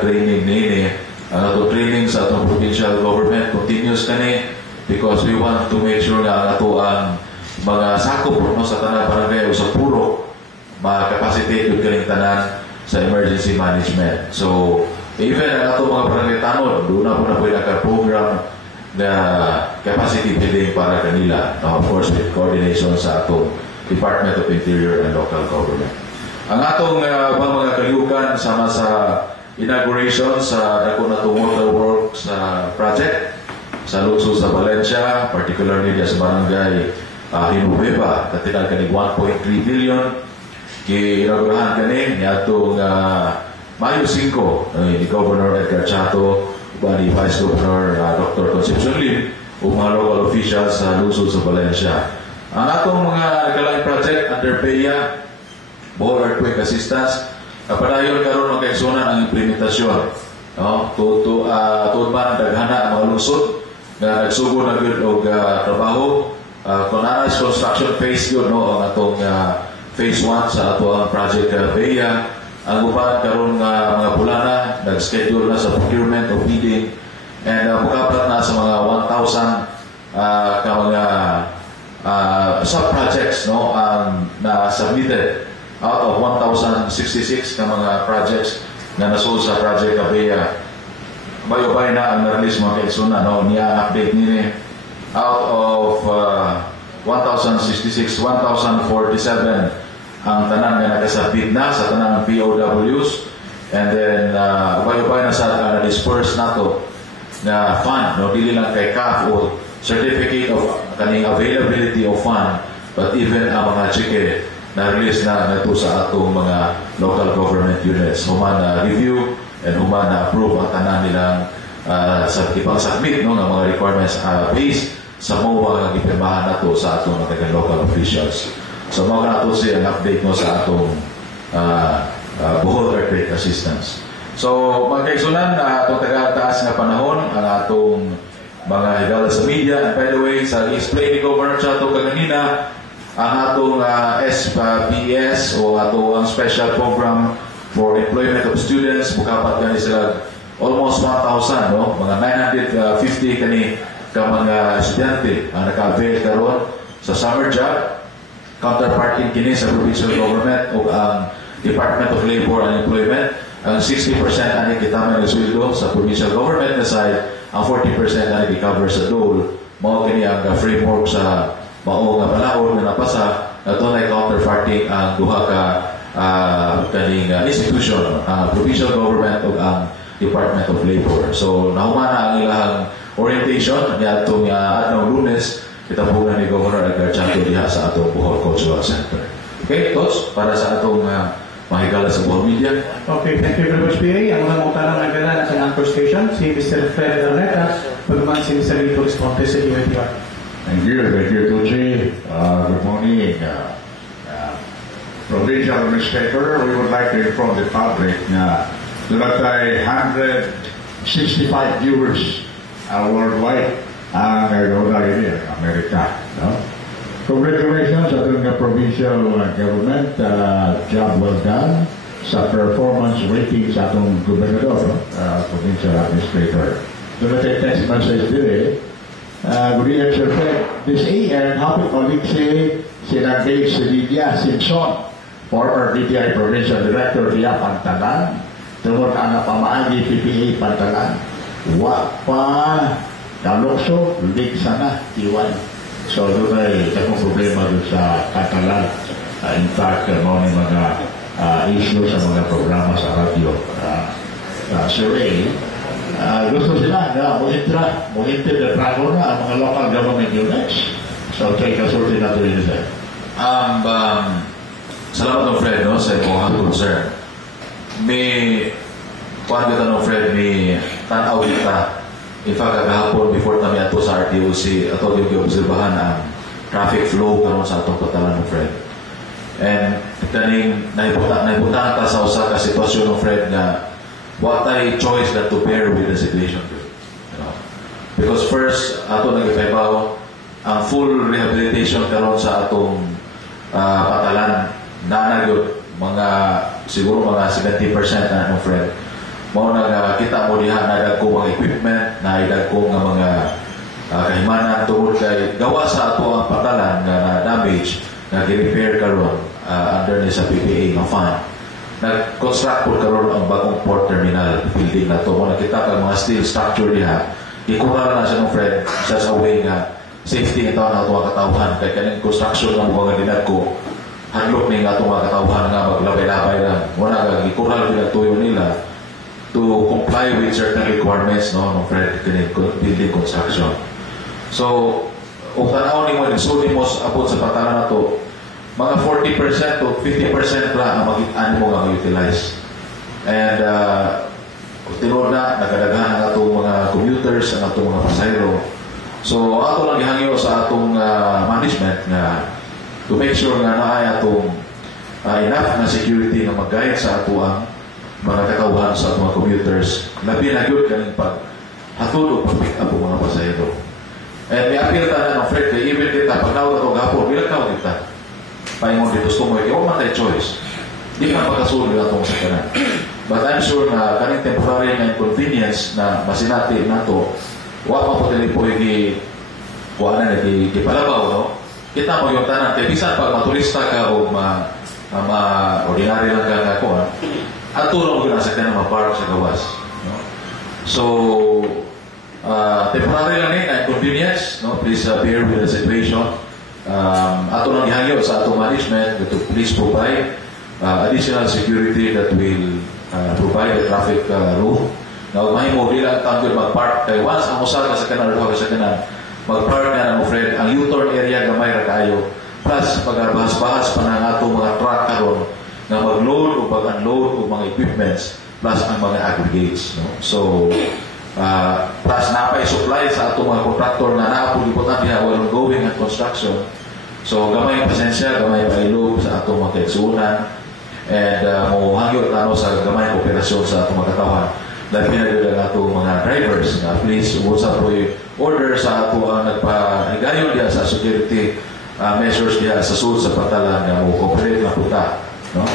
training nini. Ang atong training sa atong provincial government continuous kani because we want to make sure na ang ato ang mga sakop no, sa tanang barangay o sa puro ma-capacitate yung kaning tanan sa emergency management. So, even ang ato mga barangay tanod, doon na po na po yung program na capacity building para kanila. Now, of course, with coordination sa atong Department of Interior and Local Government. Ang atong mga kaliukan sama sa inauguration sa dako na itong waterworks project sa lungsod sa Valencia, particularly sa barangay Hinubeba, katinag kanig 1.3 billion. Inaugurahan kani ni atong Mayo 5 ni Governor Edgar Chato ug ni Vice Governor Dr. Concepcion Lim ug mga local officials sa lungsod sa Valencia. Ang atong mga nagkalaing project under PEA, Bohol Earthquake Assistance, padayon karon ang kaigsunan ang implementasyon. No? Tuod man daghana ang mga lungsod na nagsugod na gyud og trabaho. Kunanas construction phase yun, no? Ang atong phase 1 sa ato ang project PEA. Ang upan karon nga mga bulana nag-schedule na sa procurement o bidding and mukaplat na sa mga 1,000 ka mga sub-projects no na submitted out of 1,066 ka mga projects na nasold sa project PEA. Bayobay na ang na-release mga kaigsunan no niya update nini out of 1,066, 1,047 ang tanan nga nagasabit na sa tanan ng POWs and then ubay-ubay na sa na-disperse nato na fund no dili lang kay CAF o certificate of kaning availability of fund but even ang mga cheque na release na nato sa atong mga local government units human review and human approve ang tanan nilang sa ipang-submit no ng mga requirements based sa MOA nga gipirmahan nato sa atong mga local officials. So, mga nato siya ang update mo sa atong Bohol Earthquake Assistance. So, mga kaigsunan, atong taga-taas nga panahon, ang atong mga higala sa media. And by the way, sa explain ni Governor Chato kaganina, ang atong SPS o atong Special Program for Employment of Students, bukapat kani sila almost 1,000, no? Mga 950 kani ka mga estudyante ang naka-avail karon sa summer job. Counterpart in kini sa provincial government o ang Department of Labor and Employment. Ang 60% ani kita may sweldo sa provincial government na side, ang 40% ani gi-cover sa DOLE. Mao kini ang framework sa mao nga balaod na napasa na tunay counterparting ang duha ka kaning institution, ang provincial government o ang Department of Labor. So nahumana ang ilang orientation niya itong adlaw Lunes. Kita po na ni Governor Edgar Chato diha sa atong Bohol Cultural Center. Okay, Tots, para sa atong mahigala sa Bohol Media. Okay, thank you very much, PA. Ang unang utarang nagdala sa anchor station, si Mr. Fred Arneta, pagman si Mr. Lito Responte sa UNTR. Thank you, Tucci. Good morning. Provincial Administrator, we would like to inform the public na that 165 viewers worldwide ang nagawa ini ang Amerika. No? Congratulations sa ating provincial government. Job well done sa performance rating sa atong gobernador, no? Provincial administrator. So let's take text message today. Good evening, Sir Fred. This AM, happy colleague si Nagdave Celidia Simpson, former DTI Provincial Director via Pantalan, tungod ang napamaagi PPA Pantalan. Wa pa kalokso, lig sana, iwan. So, doon ay takong problema doon sa Pantalan. In fact, mga issue sa mga programa sa radio. Sir Ray, gusto sila na mo-enter the dragon na ang mga local government units. So, take a sort na ito yun sir. Salamat ng Fred, no, sa mga concern. May kuhan kita ng Fred, may tanaw kita. In fact, kahapon, before kami ato sa RTOC, ato yung obserbahan ang traffic flow karon sa atong Pantalan ng Fred. And kaning naibutan ta sa usa ka sitwasyon ng Fred na what I choice that to bear with the situation. You know? Because first, ato nag-ipabaw ang full rehabilitation karon sa atong Pantalan na mga siguro mga 70% na ng Fred. Mao kita mo diha na dagko mga equipment, na dagko nga mga kahimanan tungod kay gawa sa ato ang Pantalan na damage na gi-repair karon under ni sa PPA nga fund. Nag-construct po karon ang bagong port terminal building na to. Mo nakita kag mga steel structure diha. Ikuha na siya ng Fred sa way nga safety ito na ito ang katawhan. Kaya kaning construction ng mga dinagko handlok ni nga ito mga katawhan nga maglabay-labay lang. Wala nga ikuha nila tuyo nila to comply with certain requirements ng Fred building construction. So, kung tanaw ni mo, nagsunin mo abot sa Pantalan na to, mga 40% to 50% lang ang mag-itaan mo nga ma-utilize. And tinuod na, nagkadaghan ang atong mga commuters, ang atong mga pasayro. So, ato lang ihangyo sa atong management na to make sure nga naay atong enough na security na mag-guide sa ato ang mga katawhan sa mga commuters. Labi na yun kaning pag-hatod o pag-pick up ang mga pasayro. And may appeal ta na ng Fred, kaya even kita, pag nawag ito gapon, bilang tawag kita. Paingon dito gusto mo, ikaw matay choice. Di ka pagkasunod na itong sakanan. But I'm sure na kaning temporary na inconvenience na masinati na ito, huwag pa po po yung palabaw, no? Kita mo yung tanan, kaya bisan pag maturista ka o ordinary lang ka ako, at tulong ko nasa ka na ma-park sa gawas. No? So, temporary lang inconvenience, no? Please bear with the situation. Ato lang ihangyo sa atong management to please provide additional security that will provide the traffic rule. Now, mahimo dila tanggol mag-park kay once ang usa ka sa kanan o sa kanan mag-park na mo Fred ang U-turn area gamay ra kayo plus pag-bahas-bahas pa ng atong mga truck karon na mag-load o pag-unload o mga equipments plus ang mga aggregates, no? So plus napay-supply sa atong mga contractor na naapod-ipotan niya while ongoing at construction. So gamay pasensya, gamay pailog sa atong mga kaigsuunan and mohangyo tano sa gamay kooperasyon sa atong mga katawan. Dahil pinagdagal atong mga drivers na please usap po yung order sa ato ang nagpa-higayon diya sa security measures diya sa sulod sa Pantalan na mo-cooperate na puta. No?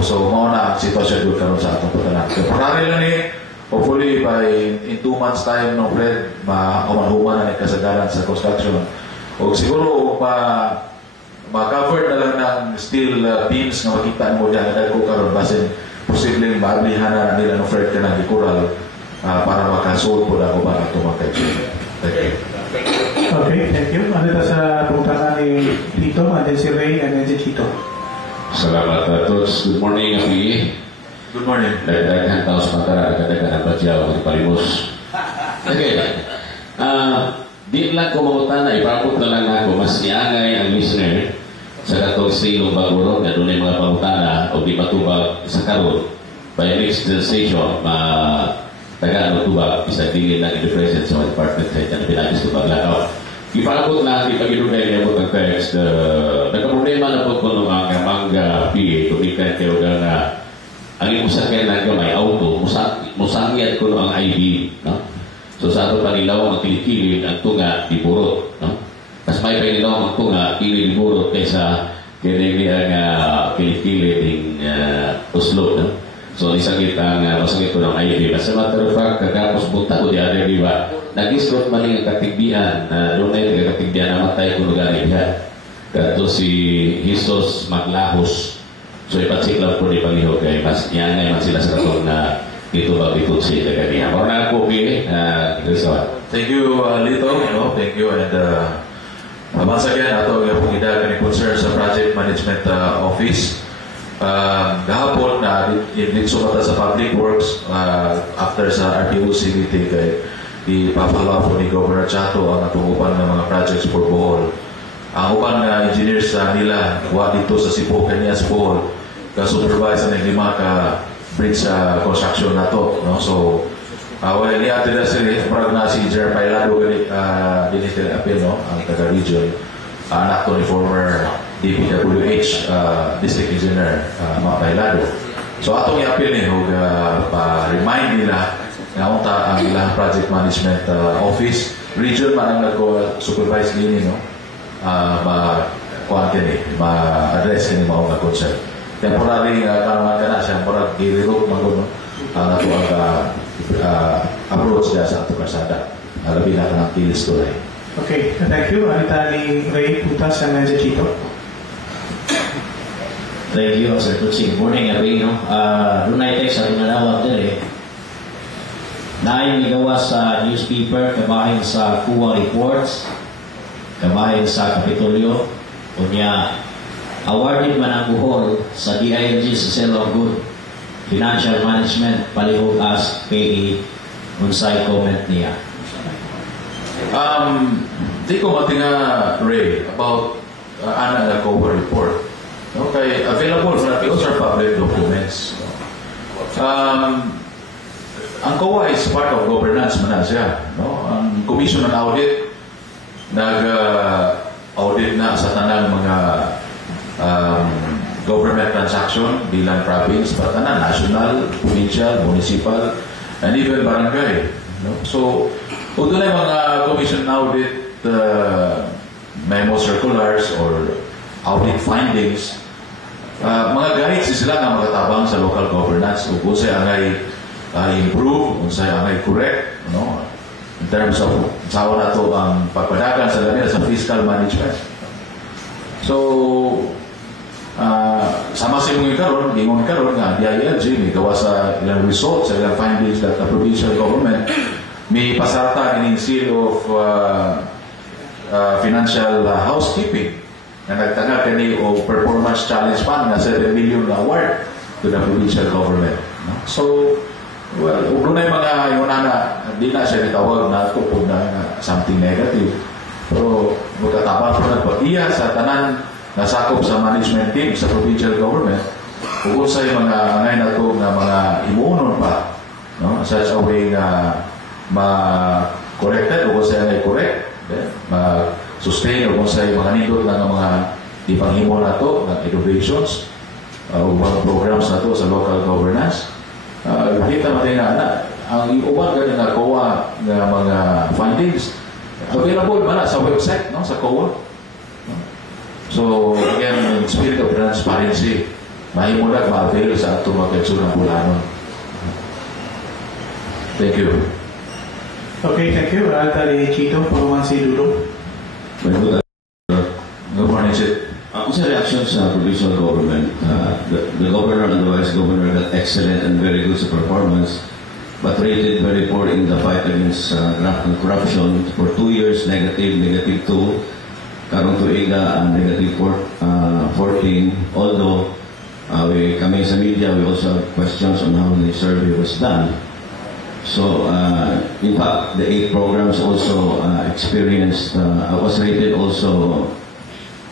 So mauna ang sitwasyon doon karon sa atong Pantalan. Temporary lang hopefully by in 2 months time no Fred mahuman na kasagaran sa construction o siguro ma-cover na lang ng steel beams nga makita mo dyan na dagko karon basin posibleng maablihan na nila no Fred ka ng ikural para makasold po na ako ba ito magkaitsyon. Thank you. Okay, thank you. Ano na sa punta ni Tito, and then si Ray, and then si Chito. Salamat Tots. Good morning, Abi. Good morning. Dagdagan taos pagkara agad-agad ang badyaw at palimos. Okay. Di lang ko mangutan na ipapot na lang ako mas niangay ang listener sa katong stilong baguro na doon ay mga pangutana o di matubag sa karon by next station tagaan o tubag isa tingin ng in-present sa mga department head na pinagis ko paglakaw. Ipapot na ating pag-inunay niya mo ng text nagka-problema na po ko ng mga mangga PA tumikan kayo ang imusakyan lang gamay auto musangyat ko ang ID, no? So sa ato panilaw ang kilikilid ang tunga iburot, no? Mas may panilaw ang tunga ili iburot kaysa kini ang kilikilid ng uslog, no? So isang masakit ko ng ID. As a matter of fact, kagapos bunta ko di ada di ba? Nag-isrot maling ang katigbian na doon ay katigbian na matay ko lugar niya. Kato si Jesus Maglahos. So ipatsik lang po di paliho kay mas yan man sila sa katong na dito mag-ikot si Taganiya. Or na po pili, Thank you, Lito. No? Thank you. And once again, ato ang pagkita kani concern sa Project Management Office. Gahapon na dito mata sa Public Works after sa RTOC meeting kay ipapalaw po ni Governor Chato ang natungupan ng mga projects for Bohol. Ang upan na engineers nila wa dito sa Cebu, Kanyas, Bohol ka-supervise ng 5 ka bridge construction na to, no? So wala ni atin na sila parang na si Jer Pailado dinitil appeal, no? Ang taga-region anak to ni former DPWH District Engineer Pailado. So atong i-appeal ni pa-remind nila na unta ang ilang project management office region man ang nag-supervise nini, no? Ma-address kini mao nga concern. Temporary kanaman kana siya murag i-relook man ang ato ang approach niya sa ato kasada. Alabi na kanang tilis to rin. Okay, thank you. Anita ni Ray Putas and Nancy Chito. Thank you, Sir Tutsi. Good morning, everyone. Doon na ito sa pinanawag din Naay gawa sa newspaper, kabahin sa Kuwa Reports, kabahin sa Kapitolyo, kunya awarded man ang Bohol sa DILG sa Seal of Good Financial Management, palihog as PE, unsay comment niya. Di ko matinga, Ray, about ana nga cover report. Okay, available for those are public documents. Ang COA is part of governance man siya, no? Ang Commission on Audit nag-audit na sa tanang mga government transaction bilang province, tanan national, provincial, municipal, and even barangay, no? So kung doon ay mga Commission on Audit memo circulars or audit findings, mga guides sila nga magatabang sa local governance ug unsay angay improve, unsay angay correct, no? In terms of sawa na to ang pagpadagan sa labi sa fiscal management. So sama sa imong karon, gingon karon nga DILG may gawa sa ilang results, sa ilang findings that the provincial government may pasarta ining seal of financial housekeeping na nagtanga kani o performance challenge fund na 7 million na award to the provincial government, no? So well, kung na yung mga di na siya itawag na ito kung na something negative. Pero magkatapang po nagpag-iya sa tanan nasakop sa management team sa provincial government kung sa mga angay na ito na mga imuunon pa, no? Such a way na ma-corrected o kung sa angay correct, ma-sustain o kung sa mga nindot na mga ipanghimo na ito ng innovations o mga programs na ito sa local governance. Kita natin na ang iuban ganyan na COA na mga findings available man sa website, no? Sa COA, no? So again, spirit of transparency mahimo na ma-avail sa atong mga kaigsunan bulanon. Thank you. Okay, thank you. Anita ni Chito, Pagaman si Dulo. Good morning, Chit. Ang sa reaction sa provincial government, the governor and the vice governor got excellent and very good sa performance, but rated very poor in the fight against graft and corruption. For 2 years, negative 2. Karong tuiga, negative 14. Although, kami sa media, we also have questions on how the survey was done. So, in fact, the 8 programs also experienced, was rated also.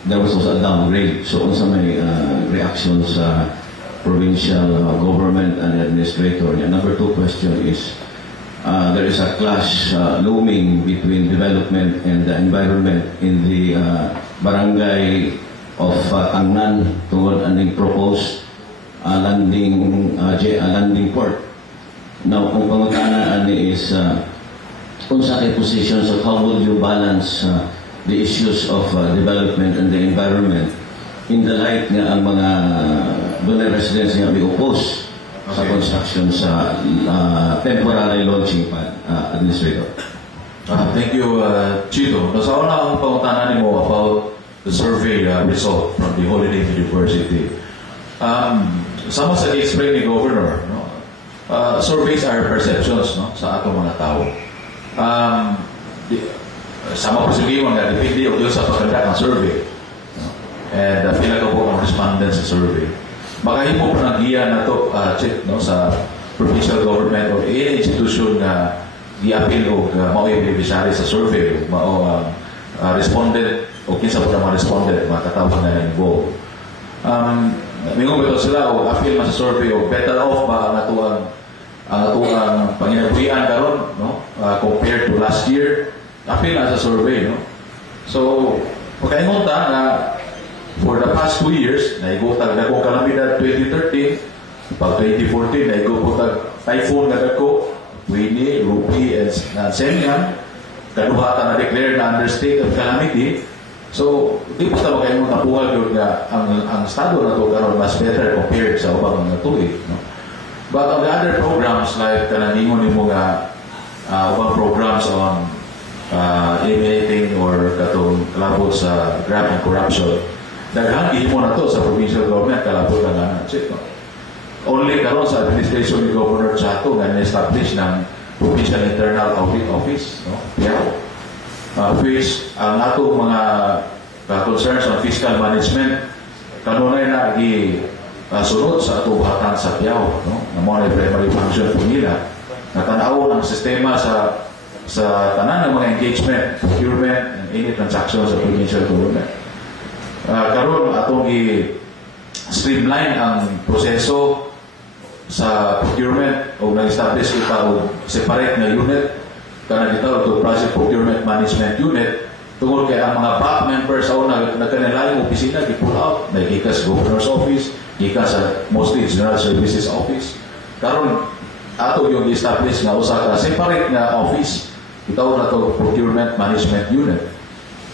There was also a downgrade. So also may reactions sa provincial government and administrator. And number 2 question is, there is a clash looming between development and the environment in the barangay of Tangnan tungkol aning proposed landing port. Now, kung pangutana ani is unsa kay position, so how will you balance the issues of development and the environment in the light nga ang mga Dunay residents nga may oppose sa construction sa temporary launching pad, Administrator? Thank you, Chito. Sa una ang pangutanan mo about the survey result from the Holy Name University. Sama sa explain ni Governor, no? Surveys are perceptions, no, sa atong mga tao. Sama po siguro nga, depende o sa pagkanda ng survey. No? And pila ka po ang respondents sa survey. Makahimo po ng giya na ito, check, no, sa provincial government or any institution na i-appeal o mao-yung beneficiary sa survey, respondent o kinsa po na mga respondent, mga katawag na involved. Mingon ba sila o appeal man sa survey o better off ba ang atuang panginabuhian karon, no, compared to last year, appeal na sa survey, no. So pagkaingon ta na for the past 2 years naigutag dagkong kalamidad 2013, pag 2014 naigutag typhoon nga dagko Winnie, Rupi, and Semian, kaduhatan na declare na under state of calamity. So, di po tayo kayo napuhal yun nga ang estado na ito karon mas better compared sa ubang mga tuig. No? But on the other programs, like kananingon ni mo nga ubang programs on eliminating or katong kalabot sa graft and corruption, daghang mo na to sa provincial government, kalabot na nga. No? Only karon sa administration ni Governor Chato nga na-establish ng Provincial Internal Audit Office, no? Which ang atong mga concerns on fiscal management kanunay na sunod sa atong buhatan sa Piao, no? Na mo na primary function po nila. Natanaw ang sistema sa tanan ng mga engagement, procurement, and any transaction sa provincial government. Karon atong streamline ang proseso sa procurement o nag-establish kita o separate na unit kana kita o project procurement management unit tungod kay ang mga back members sa una nagkanilang opisina di-pull out nagkikas governor's office gikas sa mostly general services office karon ato yung establish na usa ka separate na office itaw na to procurement management unit,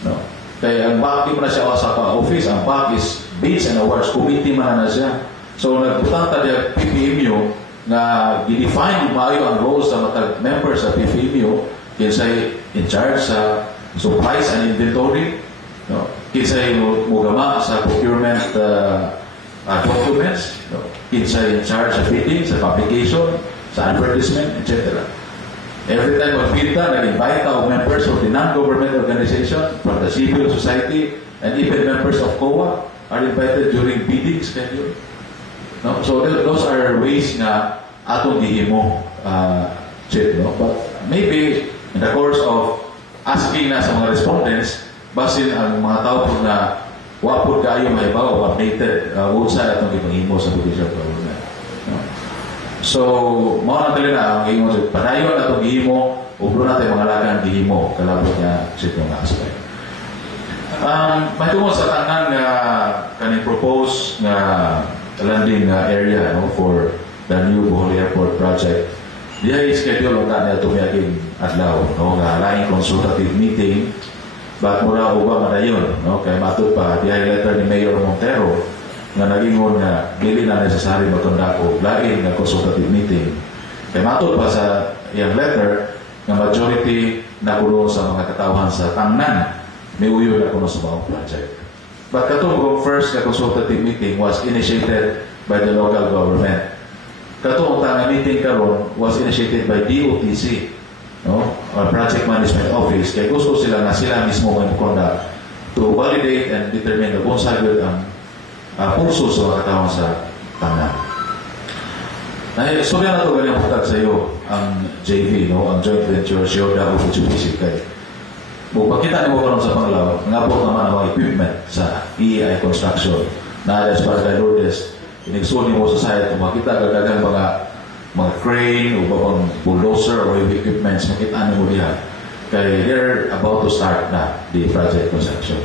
no. Kaya ang back di man na siya sa office, ang back is bids and awards committee man na siya. So nagputang tayo PPMU na i-define maayo ang roles sa mga members sa PPMU kinsay in charge sa supplies and inventory, no? Kinsay mugama sa procurement documents, no? Kinsay in charge sa bidding, sa publication, sa advertisement, etc. Every time magpita, nag-invite ang members of the non-government organization, from the civil society, and even members of COA are invited during bidding schedule. No? So those are ways na atong gihimo, Chip, no? But maybe in the course of asking na sa mga respondents, basin ang mga tao po na wapod kayo mahibaw o updated website atong gihimo sa provincial government. No? So, mga natali na ang gihimo, padayon atong gihimo, ubro natin mga lagang gihimo, kalabot niya Chip yung aspect. May tungkol sa tanan nga kaning propose nga landing area, no, for the new Bohol Airport project. Diya schedule na niya tumiyaging adlaw, no, nga laing consultative meeting, but mura uba madayon, no, kay matud pa diya letter ni Mayor Montero nga nagingon nga dili na necessary magkondak og laing nga consultative meeting. Kay matud pa sa iyang letter nga majority na kuno sa mga katawhan sa tangnan may uyo na kuno sa mga project. But katong first consultative meeting was initiated by the local government. Katong tanga meeting karon was initiated by DOTC, no, or Project Management Office. Kaya gusto sila nga sila mismo mag-conduct to validate and determine kung saan ang pulso sa mga katawhan sa tanan. So yan na ito ganyan putag sa iyo ang JV, no, ang joint venture Shioda o Mitsubishi kay pagkita niyo ko sa Panglao, ngabot naman ang mga equipment sa EEI Construction na alas para kay Lourdes. Inigsul niyo mo sa site, makita kagdagang mga crane o bang bulldozer o equipments, makita niyo mo diyan. Kaya they're about to start na the project construction.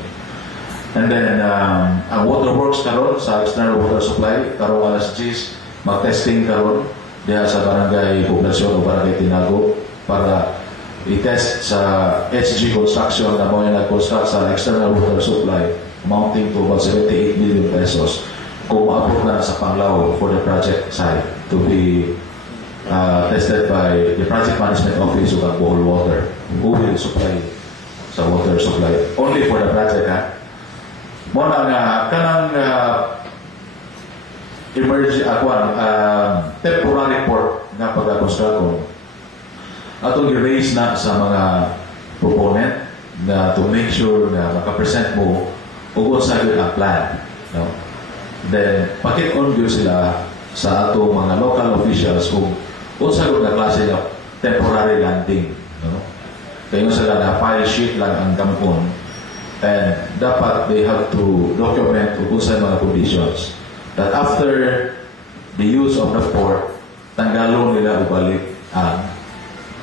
And then, ang waterworks karon sa external water supply, karon alas 10, mag-testing karon diya sa barangay Poblasyon o barangay Tinago para i-test sa SG Construction na mo yung nag-construct sa external water supply amounting to about 78 million pesos kung maabot na sa Panglao for the project site to be tested by the Project Management Office of Bohol Water, who will supply sa water supply only for the project. Mo na nga kanang temporary port nga pagka-construction atong i-raise na sa mga proponent na to make sure na makapresent mo ug unsa gyud ang plan, no? Then pakit-on gyud sila sa atong mga local officials kung unsa gyud na klase ng temporary landing, no? Kaya sila na file sheet lang ang gampon, and dapat they have to document kung unsa mga conditions that after the use of the port tanggalon nila ubalik ang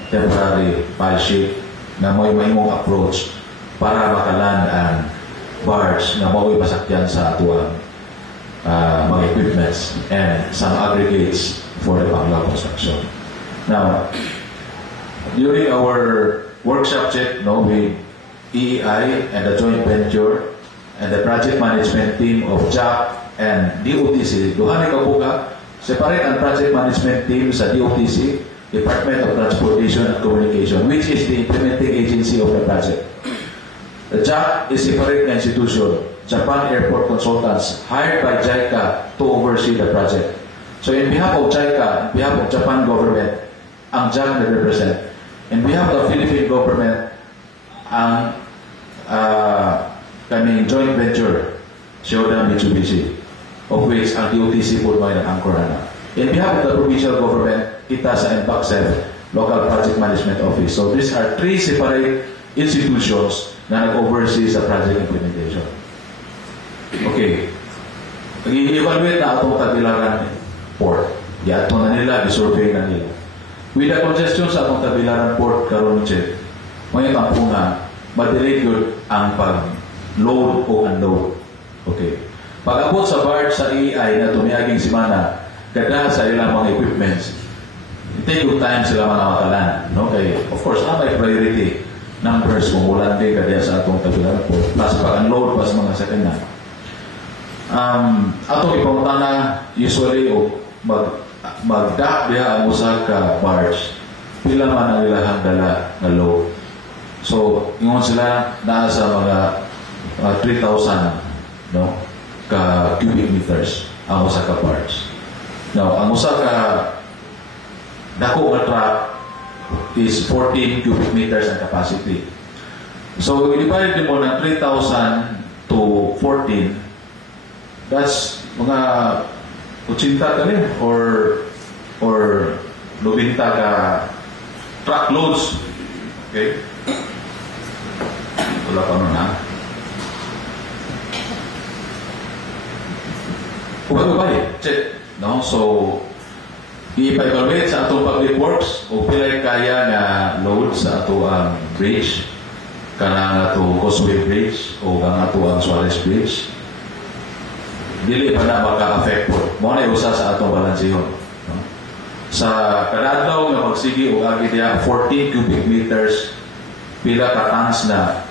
temporary file sheet na may mahimong approach para makaland ang barge na mao'y masakyan sa atuang mga equipments and some aggregates for the Panglao construction. Now, during our workshop check, with EEI and the joint venture and the project management team of JAC and DOTC, duha ni kabuga, separate ang project management team sa DOTC, Department of Transportation and Communication, which is the implementing agency of the project. The JAC is a separate institution, Japan Airport Consultants, hired by JICA to oversee the project. So in behalf of JICA, in behalf of Japan government, ang JAC na represent. In behalf of the Philippine government, ang kaming joint venture, Shodan Mitsubishi, of which ang DOTC po may nag-anchor na. In behalf of the provincial government, kita sa NPACSEF, Local Project Management Office. So these are three separate institutions na nag-oversee sa project implementation. Okay. I-evaluate na itong Tagbilaran Port. Yato na nila, i-survey na nila. With the congestion sa itong Tagbilaran Port, karon check, may tampungan, madelay yun ang pag-load o unload. Okay. Pag-abot sa barge sa EI na tumiyaging simana, kada sa ilang mga equipments, take good time sila mga makalan. No? Kaya, of course, may priority numbers kung ulan din kaya sa atong Tagbilaran Port. Plus, pag-unload pa sa mga sakyanan. Atong ipangutana, usually, mag-dock diha ang usa ka barge. Pila man ang ilahang dala na load. So, ingon sila na sa mga 3,000 ka cubic meters ang usa ka barge. Now, ang usa ka dako nga truck is 14 cubic meters ang capacity. So, i-divide mo ng 3,000 to 14, that's mga 80 ka rin or 90 ka truckloads. Okay? Wala pa nun, ha? Check. No? So, i-evaluate sa atong public works o pilay kaya nga load sa ato ang bridge, kanang ato Causeway Bridge o ang ato ang Suarez Bridge. Dili pa na maka-affect po. Mo na usa sa atong balansihon. No? Sa kadadlaw nga magsigi o agi diya 14 cubic meters pila ka tons na,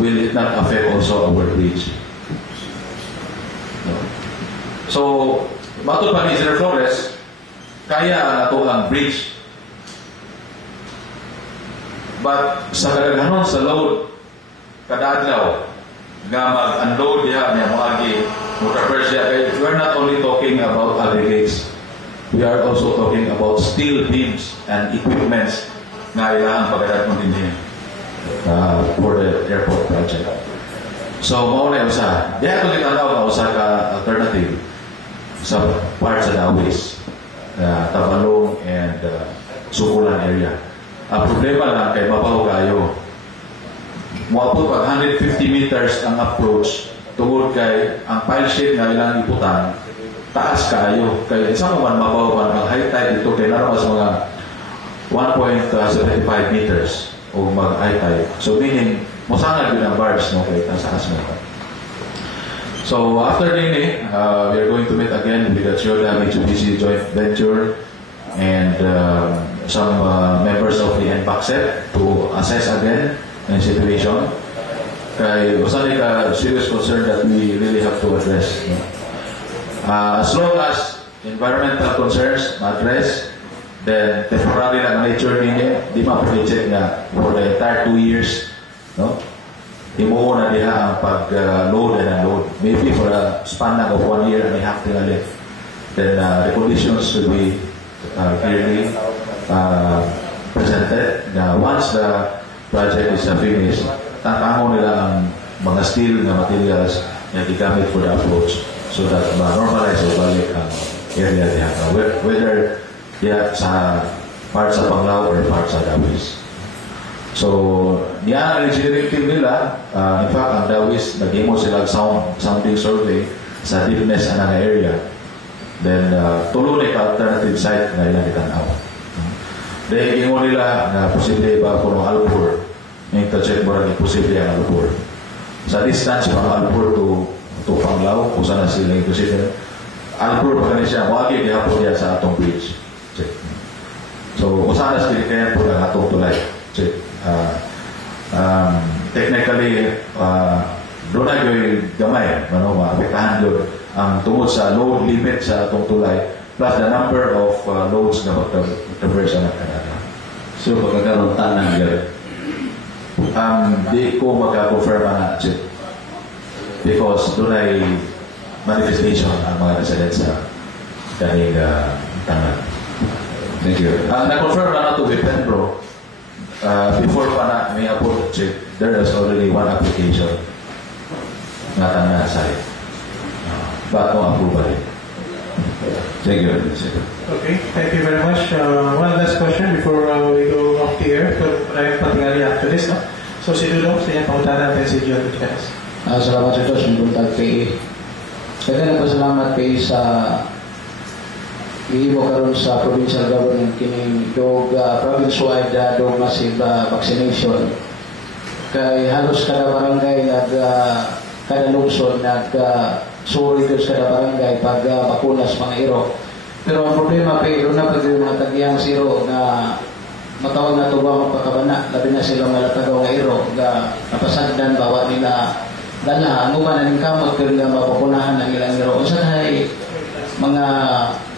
will it not affect also our bridge? No? So, matod pa ni Sir Flores, kaya ato ang bridge. But sa kadaghanon sa load kadadlaw nga mag-unload diha niya moagi mo-traverse diha, kay we are not only talking about aggregates, we are also talking about steel beams and equipments na ilang pagdadatnon din niya for the airport project. So mao na usa diha ko gitanaw nga usa ka alternative sa part sa Dawis, Tabalong and Sukulan area. Ang problema lang kay mabaho kayo. Muapot pag 150 meters ang approach tungod kay ang pile sheet nga ilang iputan taas kayo. Kaya isa man mabaho man ang high tide dito kay naroon sa mga 1.75 meters o mag high tide. So meaning musangad din ang barge no kay taas mo. So after din we are going to meet again with the Chiyoda Mitsubishi joint venture and some members of the NPACSET to assess again the situation. Kaya usan ka serious concern that we really have to address. As long as environmental concerns ma-address, then temporary lang ang nature ninyo, di ma-project na for the entire 2 years, no? Himuon na diha ang pag-load and unload. Maybe for a span of 1 year and a half tingali. Then the conditions should be clearly presented. Now, once the project is finished, tatamo nila ang mga steel na materials na gigamit for the approach so that ma-normalize o balik ang area diha. Whether sa part sa Panglao or part sa Dawis. So, niya ang engineering team nila, in fact, ang Dawis, nag-imo sila sounding survey sa deepness na nga area. Then, tuloy ka alternative site na ilang itanaw. Then, imo nila na posible ba kung Alpur, yung check mo rin posible ang Alpur. Sa distance from Alpur to Panglao, kung saan na sila yung posible, Alpur pa kanil siya, wagi gihapon niya sa atong bridge. Check. So, kung saan na sila kaya po ng atong tulay. Check. Technically, doon na yung gamay, maapektahan doon ang tungkol sa load limit sa itong tulay plus the number of loads na magtraverse ang kanana. So, pagkakaroon tanang gano'n? Di ko magka-confirm na check because doon ay manifestation ang mga residents sa kaning tangan. Thank you. Na-confirm na ito with Penbro. Before pa na may approach check, there is already one application na tanong side. But no approval. Thank you. Okay, thank you very much. One last question before we go off the air. Maraming paggali after this, no? So si Dudong, sa iyong pangutanan natin si John Gutierrez. Salamat sa Diyos, may buntag PE. Kaya nagpasalamat PE sa ihimo karon sa provincial government kining dog province-wide dog massive vaccination. Kay halos kada barangay kada lungsod suri kada barangay pag bakunas mga iro. Pero ang problema PE na pag yung mga tagyang zero na matawag na tuwa magpakabana, labi na sila malatagaw nga iro napasagdan bawa nila dala ang uman ng kamot kung nga mapapunahan ng ilang iro. Unsa hay mga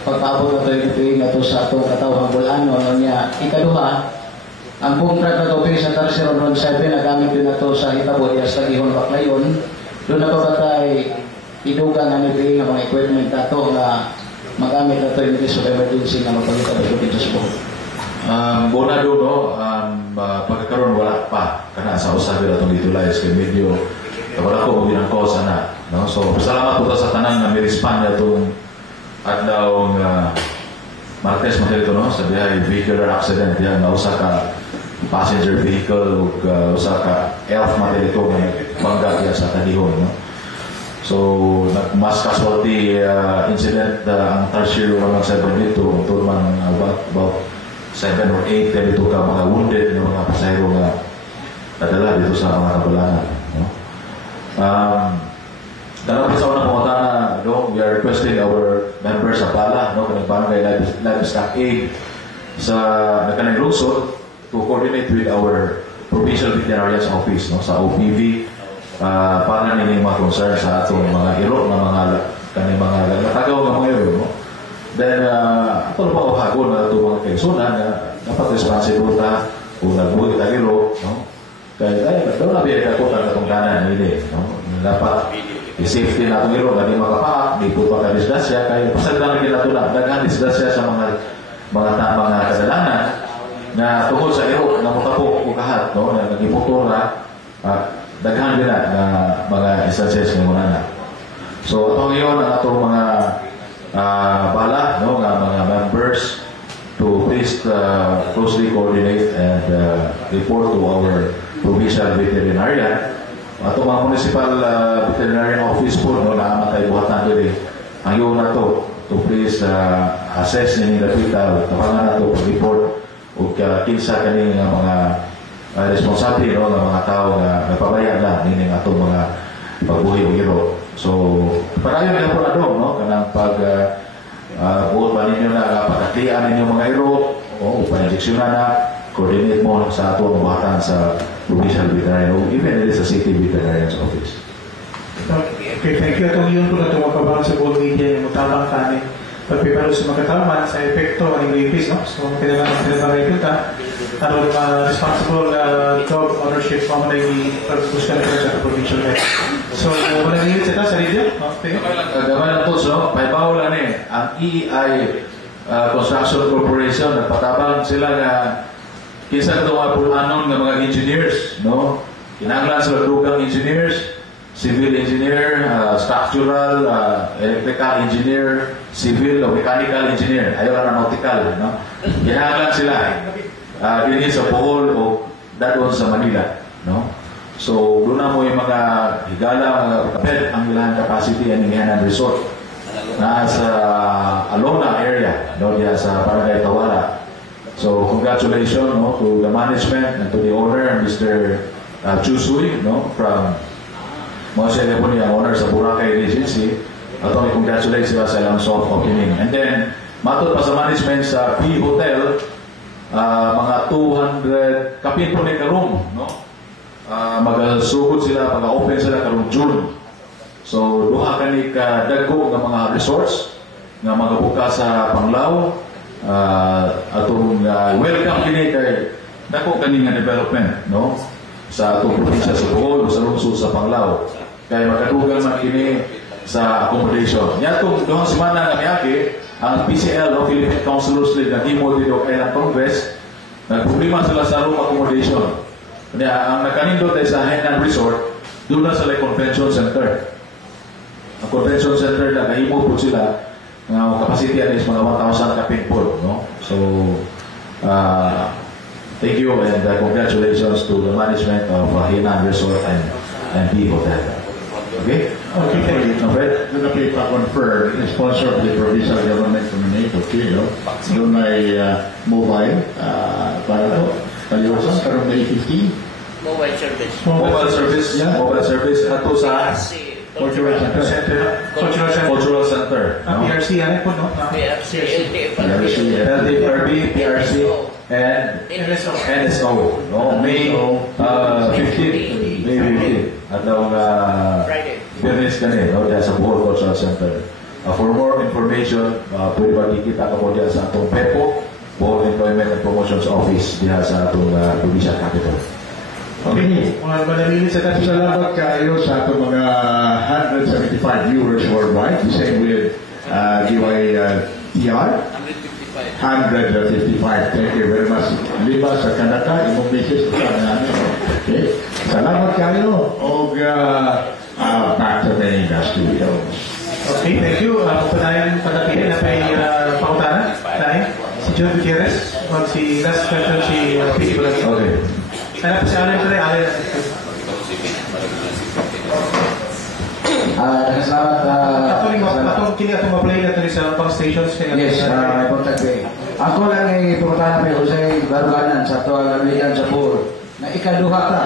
pagpabot na ito na ito sa itong katawang bulano niya ikaduha ang contract na ito sa Tarsero Road 7 na gamit din na ito sa Itabod sa Gihon Baklayon doon na pabatay idugang ang ipili ng mga equipment na ito na magamit na ito in case of emergency na magpagkita ito dito sa buong. Bona doon, no? Pagkakaroon wala pa kana sa usabi na itong dito lies kay medyo wala ko ng cause na. No? So, salamat po sa tanan na may-respond na itong at daw Martes mo dito, no? Sa biyahe, vehicular accident yan, na usa ka passenger vehicle o usa ka elf dito na bangga sa Tadihon, no? So, mass casualty incident ang tertiary mga 7 dito, until man about 7 or 8 dito ka mga wounded na mga pasahero na nadala dito sa mga kabalanan, no? Dalam sa unang pangutana, no, we are requesting our members sa PALA, no, kanang barangay livestock aid sa nakalang lungsod to coordinate with our provincial veterinarian's office, no, sa OPV para nining mga concern sa atong mga iro na mga kaning mga natagaw nga mga iro, no. Then ato pa hagon na ito mga kaigsunan na dapat responsible ta kung nagbuhi ta iro, no. Kaya daw na biya ko ta katong kanan ini, no. Dapat i-safety na itong iro, hindi makapaak, di po pa ka-disgrasya, kaya pasagdan na kinatula, dagang disgrasya sa mga kasalanan na tungkol sa iro, na mutapok o kahat, no, na nag-iputo na daghan din na mga instances ng muna na. So, itong iyon ang itong mga bala, no, ng mga members to please closely coordinate and report to our provincial veterinarian. Ato mga municipal veterinarian office po, no, na matay buhatan doon ang yun na to please assess nini dapita tapangan na to report o kinsa kani nga mga responsable, no, ng mga tao na napabayaan na nini ato mga pagbuhi o giro. So parayon na po na doon, no, kanang pag buot ba ninyo na pagkaklian ninyo mga iro o o pa-injeksyonan na, coordinate mo sa ato ang buhatan sa provincial veterinarian o even it is sa city veterinarian's office. Okay, thank you. Atong yun po na tumakabahan sa board media yung mutabang kanin. Pagpiparo sa magkataman sa epekto ng rabies, no? So, kailangan ito ano responsible dog ownership mo na yung pag-buskan ko sa provincial health. So, wala nilid sa sa radio? Okay. Gaman ang tools, no? Paibaw lang ang EI Construction Corporation, nagpatabang sila na kinsa ito mga pulanon ng mga engineers, no? Kinanglan sila dugang engineers, civil engineer, structural, electrical engineer, civil o mechanical engineer. Ayaw lang na nautical, no? Kinanglan sila. Dini sa Bohol o dadon sa Manila, no? So, doon na mo yung mga higala, mga kapit, ang ilang capacity and Inganan Resort na sa Alona area, no? Diya sa Barangay Tawara. So, congratulations, no, to the management and to the owner, Mr. Chusuy, no, from Moshe po niya, owner sa Boracay Regency. At congratulate sila sa ilang soft opening. And then, matod pa sa management sa P Hotel, mga 200 kapin po ni karong, no? Mag-sugod sila, pag-open sila karong June. So, duha kani ka dagko ng mga resorts nga magabuka sa Panglao. Atong welcome kini kay dako kani nga development, no? Sa atong probinsya sa Bohol, sa lungsod sa Panglao. Kaya makadugang man kini sa accommodation. Yatong duhang semana nga miyagi, ang PCL, no, Philippine Councilors League, nag-imo dito kay ng Congress, nagproblema sila sa room accommodation. Kaya ang nagkanindot ay sa Hainan Resort, doon na sa convention center. Ang convention center na nahimo po sila, ang capacity is mga 1,000 kaping po, no? So, thank you and congratulations to the management of Hainan Resort and people there. Okay? Okay, thank you. Doon na kayo pa-confirm, sponsor of the provincial government community, okay, no? Doon may mobile, para po, kaliwasan, karong May 15. Mobile service. Mobile service, yeah. Mobile service ato sa Cultural Center. Cultural Center. No? PRC, ano po, no? PRC, LTFRB, PRC, and NSO. No? May 15. May 15. At daw Friday. Bernis ka no? Diyan sa Bohol Cultural Center. For more information, pwede ba dikita ka po diyan sa atong PEPO, Bohol Employment and Promotions Office diyan sa atong provincial capital. Okay. Mga manamili sa tayo. Salamat kayo sa itong mga 175 viewers worldwide. The same with DYTR. 155. Thank you very much. Lima sa Kanaka, imong message sa namin. Okay. Salamat kayo. O back to the studio. Okay, thank you. Pagpanayan pagkapihin na may pakutanan. Tayo. Si John Gutierrez. Si last question si Piki Balagi. Okay. Kaya po si Alan ko rin. Salamat. Atong kini atong ma-play na ito sa pang stations. Yes, important way. Ako lang ay pumunta na po sa baruganan sa tuwang Amerikan sa Puro na ikaduha ka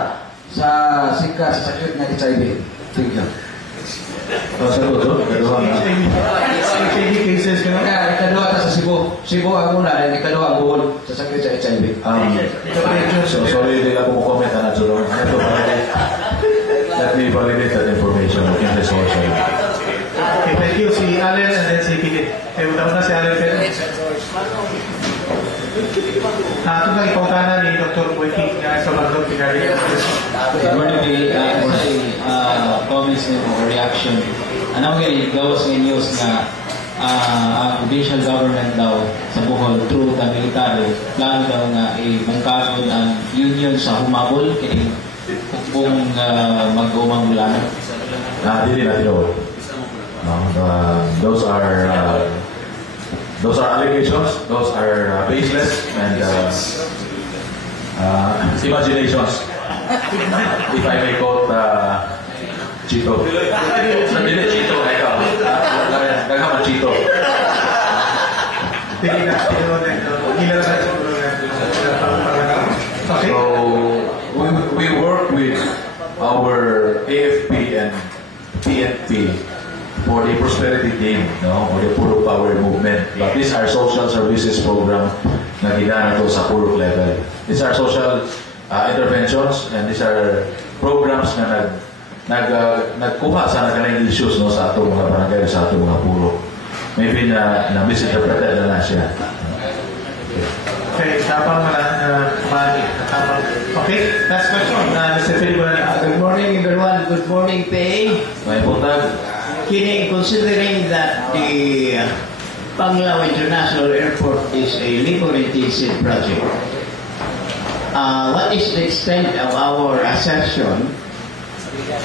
sa sika sa sakit na HIV. Thank you. Sa ito, ikaduha na. HIV cases ka na. Kaya ikaduha ka sa Cebu. Cebu ang una, and ikaduha ang buhol sa sakit sa HIV. So, sorry, hindi lang po comment na Jolong. Let me validate that information. Okay, this also. Okay, thank you. Si Allen and then si Piki. Una si Allen Pedro. Ito lang ipautanan ni Dr. Wiki nga sa Bandung regarding Good morning, comments or reaction. Ano nga gawas ng news na ang provincial government daw sa Bohol through the military plano daw nga ibungkagod ang union sa humabol kay kung mag-umang bulano. Dili na ito. Those are allegations. Those are baseless and imaginations. If I may quote Chito. Hindi Chito, ikaw. Naghaman Chito. So, we work with our AFP and PNP for the prosperity team, no, or the Puro Power movement. But these are social services program na gidana to sa pulok level. These are social interventions and these are programs na nagkuha sa nagaling issues no, sa atong mga barangay, sa atong mga pulok. Maybe na misinterpreted na siya. Okay, tapang kumani. Okay, last question. Mr. Philip Bulani. Good morning, everyone. Good morning, Pei. May puntag. Considering that the Panglao International Airport is a labor-intensive project, what is the extent of our assertion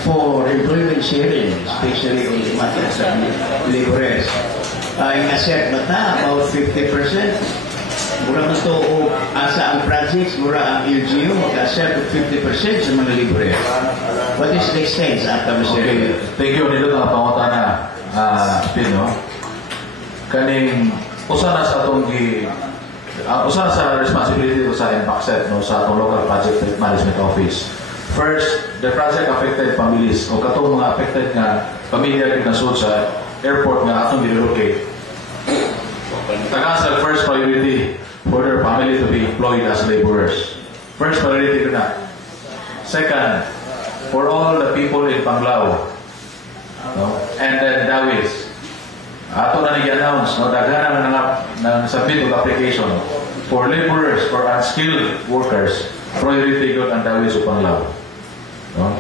for employment sharing, especially in the matters of laborers? Ang assert ba ta about 50%? Mura mo ito o asa ang projects, mura ang LGU, mag-assert of 50% sa mga laborers. What is the extent sa atam, Mr. Okay, thank you. Nito nga pangutana, Pino. Kaning, usa na sa atong usa na sa responsibility ko sa IMPACSET, no, sa atong local project management office. First, the project affected families o katong mga affected nga pamilya na nasud sa airport nga atong nilocate. Tagasal first priority for their family to be employed as laborers. First priority ko na. Second, for all the people in Panglao, no, and then Dawis. Ato na ni-announce, no, daghan ng submit of application for laborers, for unskilled workers, priority ko ang Dawis o Panglao. No?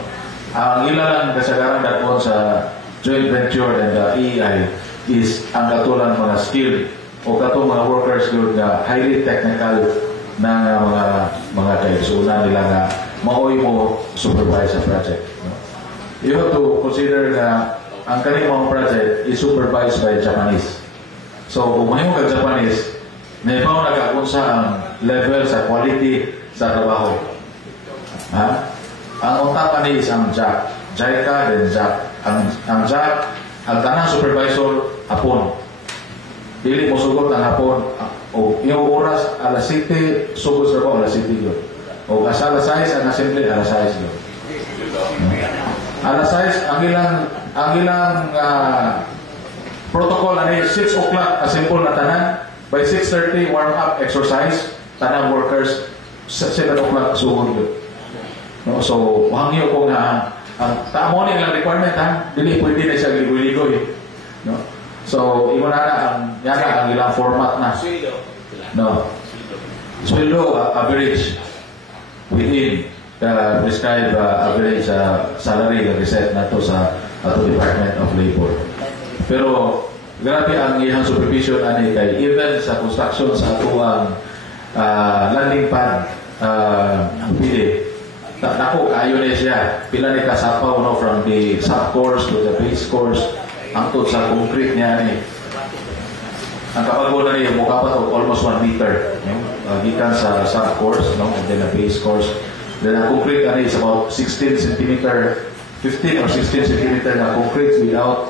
Ang ilang kasagaran daton sa joint venture and the EI is ang katulang mga skilled o katong mga workers good na highly technical na mga kaigsunan nila nga maoy mo supervise sa project. No? You have to consider na ang kaning mga project is supervised by Japanese. So, kung mahimo ka Japanese, may ibaw nag-akunsa ang level sa quality sa trabaho. Ha? Ang untapa ni is ang JAC. JICA, then JAC. Ang JAC, ang tanang supervisor, hapon. Dili mo sugot ang hapon. O yung oras, alas 7, sugod sa ko, alas 7 yun. O as alas 6, ang assembly, alas 6 yun. Alas 6, ang ilang protocol, 6 o'clock, assemble na tanan. By 6:30, warm up, exercise. Tanang workers, 7 o'clock, sugod yun. No? So, hangyo ko nga, ang tamo ni ilang requirement, ha? Dili, pwede na siya ligoy-ligoy. No? So, iwan na ang ilang format na. No. Sweldo, average within the prescribed average salary na reset na to sa ato Department of Labor. Pero, grabe ang iyang supervision ani kay even sa construction sa ato ang landing pad pili. Nako, kayo na siya. Pila ni kasapaw no, from the sub-course to the base course hangtod sa concrete niya ni. Ang kapag na niya, mukha pa to almost 1 meter. No? Gikan sa sub-course, no? And then the base course. Then ang concrete is about 16 centimeter, 15 or 16 centimeter na concrete without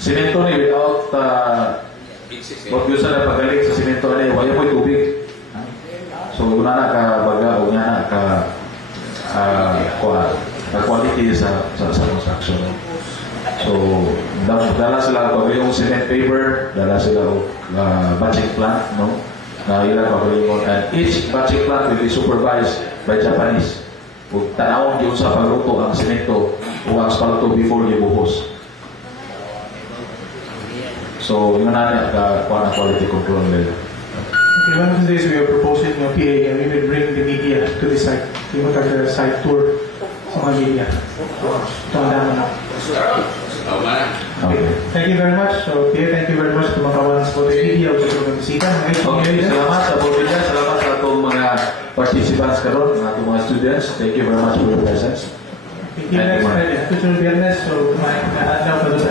simento ni, without what gusto na pagaling sa simento ni, wala po'y tubig. So, una na ka baga, una na ka quality sa construction. So, dala sila yung cement paper, dala sila batching plant, no? Na ilang pagalingon. And each batching plant will be supervised by Japanese. Ug tanawon yun sa pagluto ang semento o ang asfalto before gibuhos. So, yun na quality control nila. Okay, one of the days we are proposing a PA and we will bring the media to the site. We will have the site tour sa mga media. Ito ang dama na. Okay. Thank you very much. So, PA, thank you very much to mga kawan sa media o sa mga bisita. Okay, salamat sa Bolivia. Salamat sa itong mga participants karon, mga mga students. Thank you very much for your presence. Thank you. Next Friday, Biyernes, so kumain na adlaw pa doon.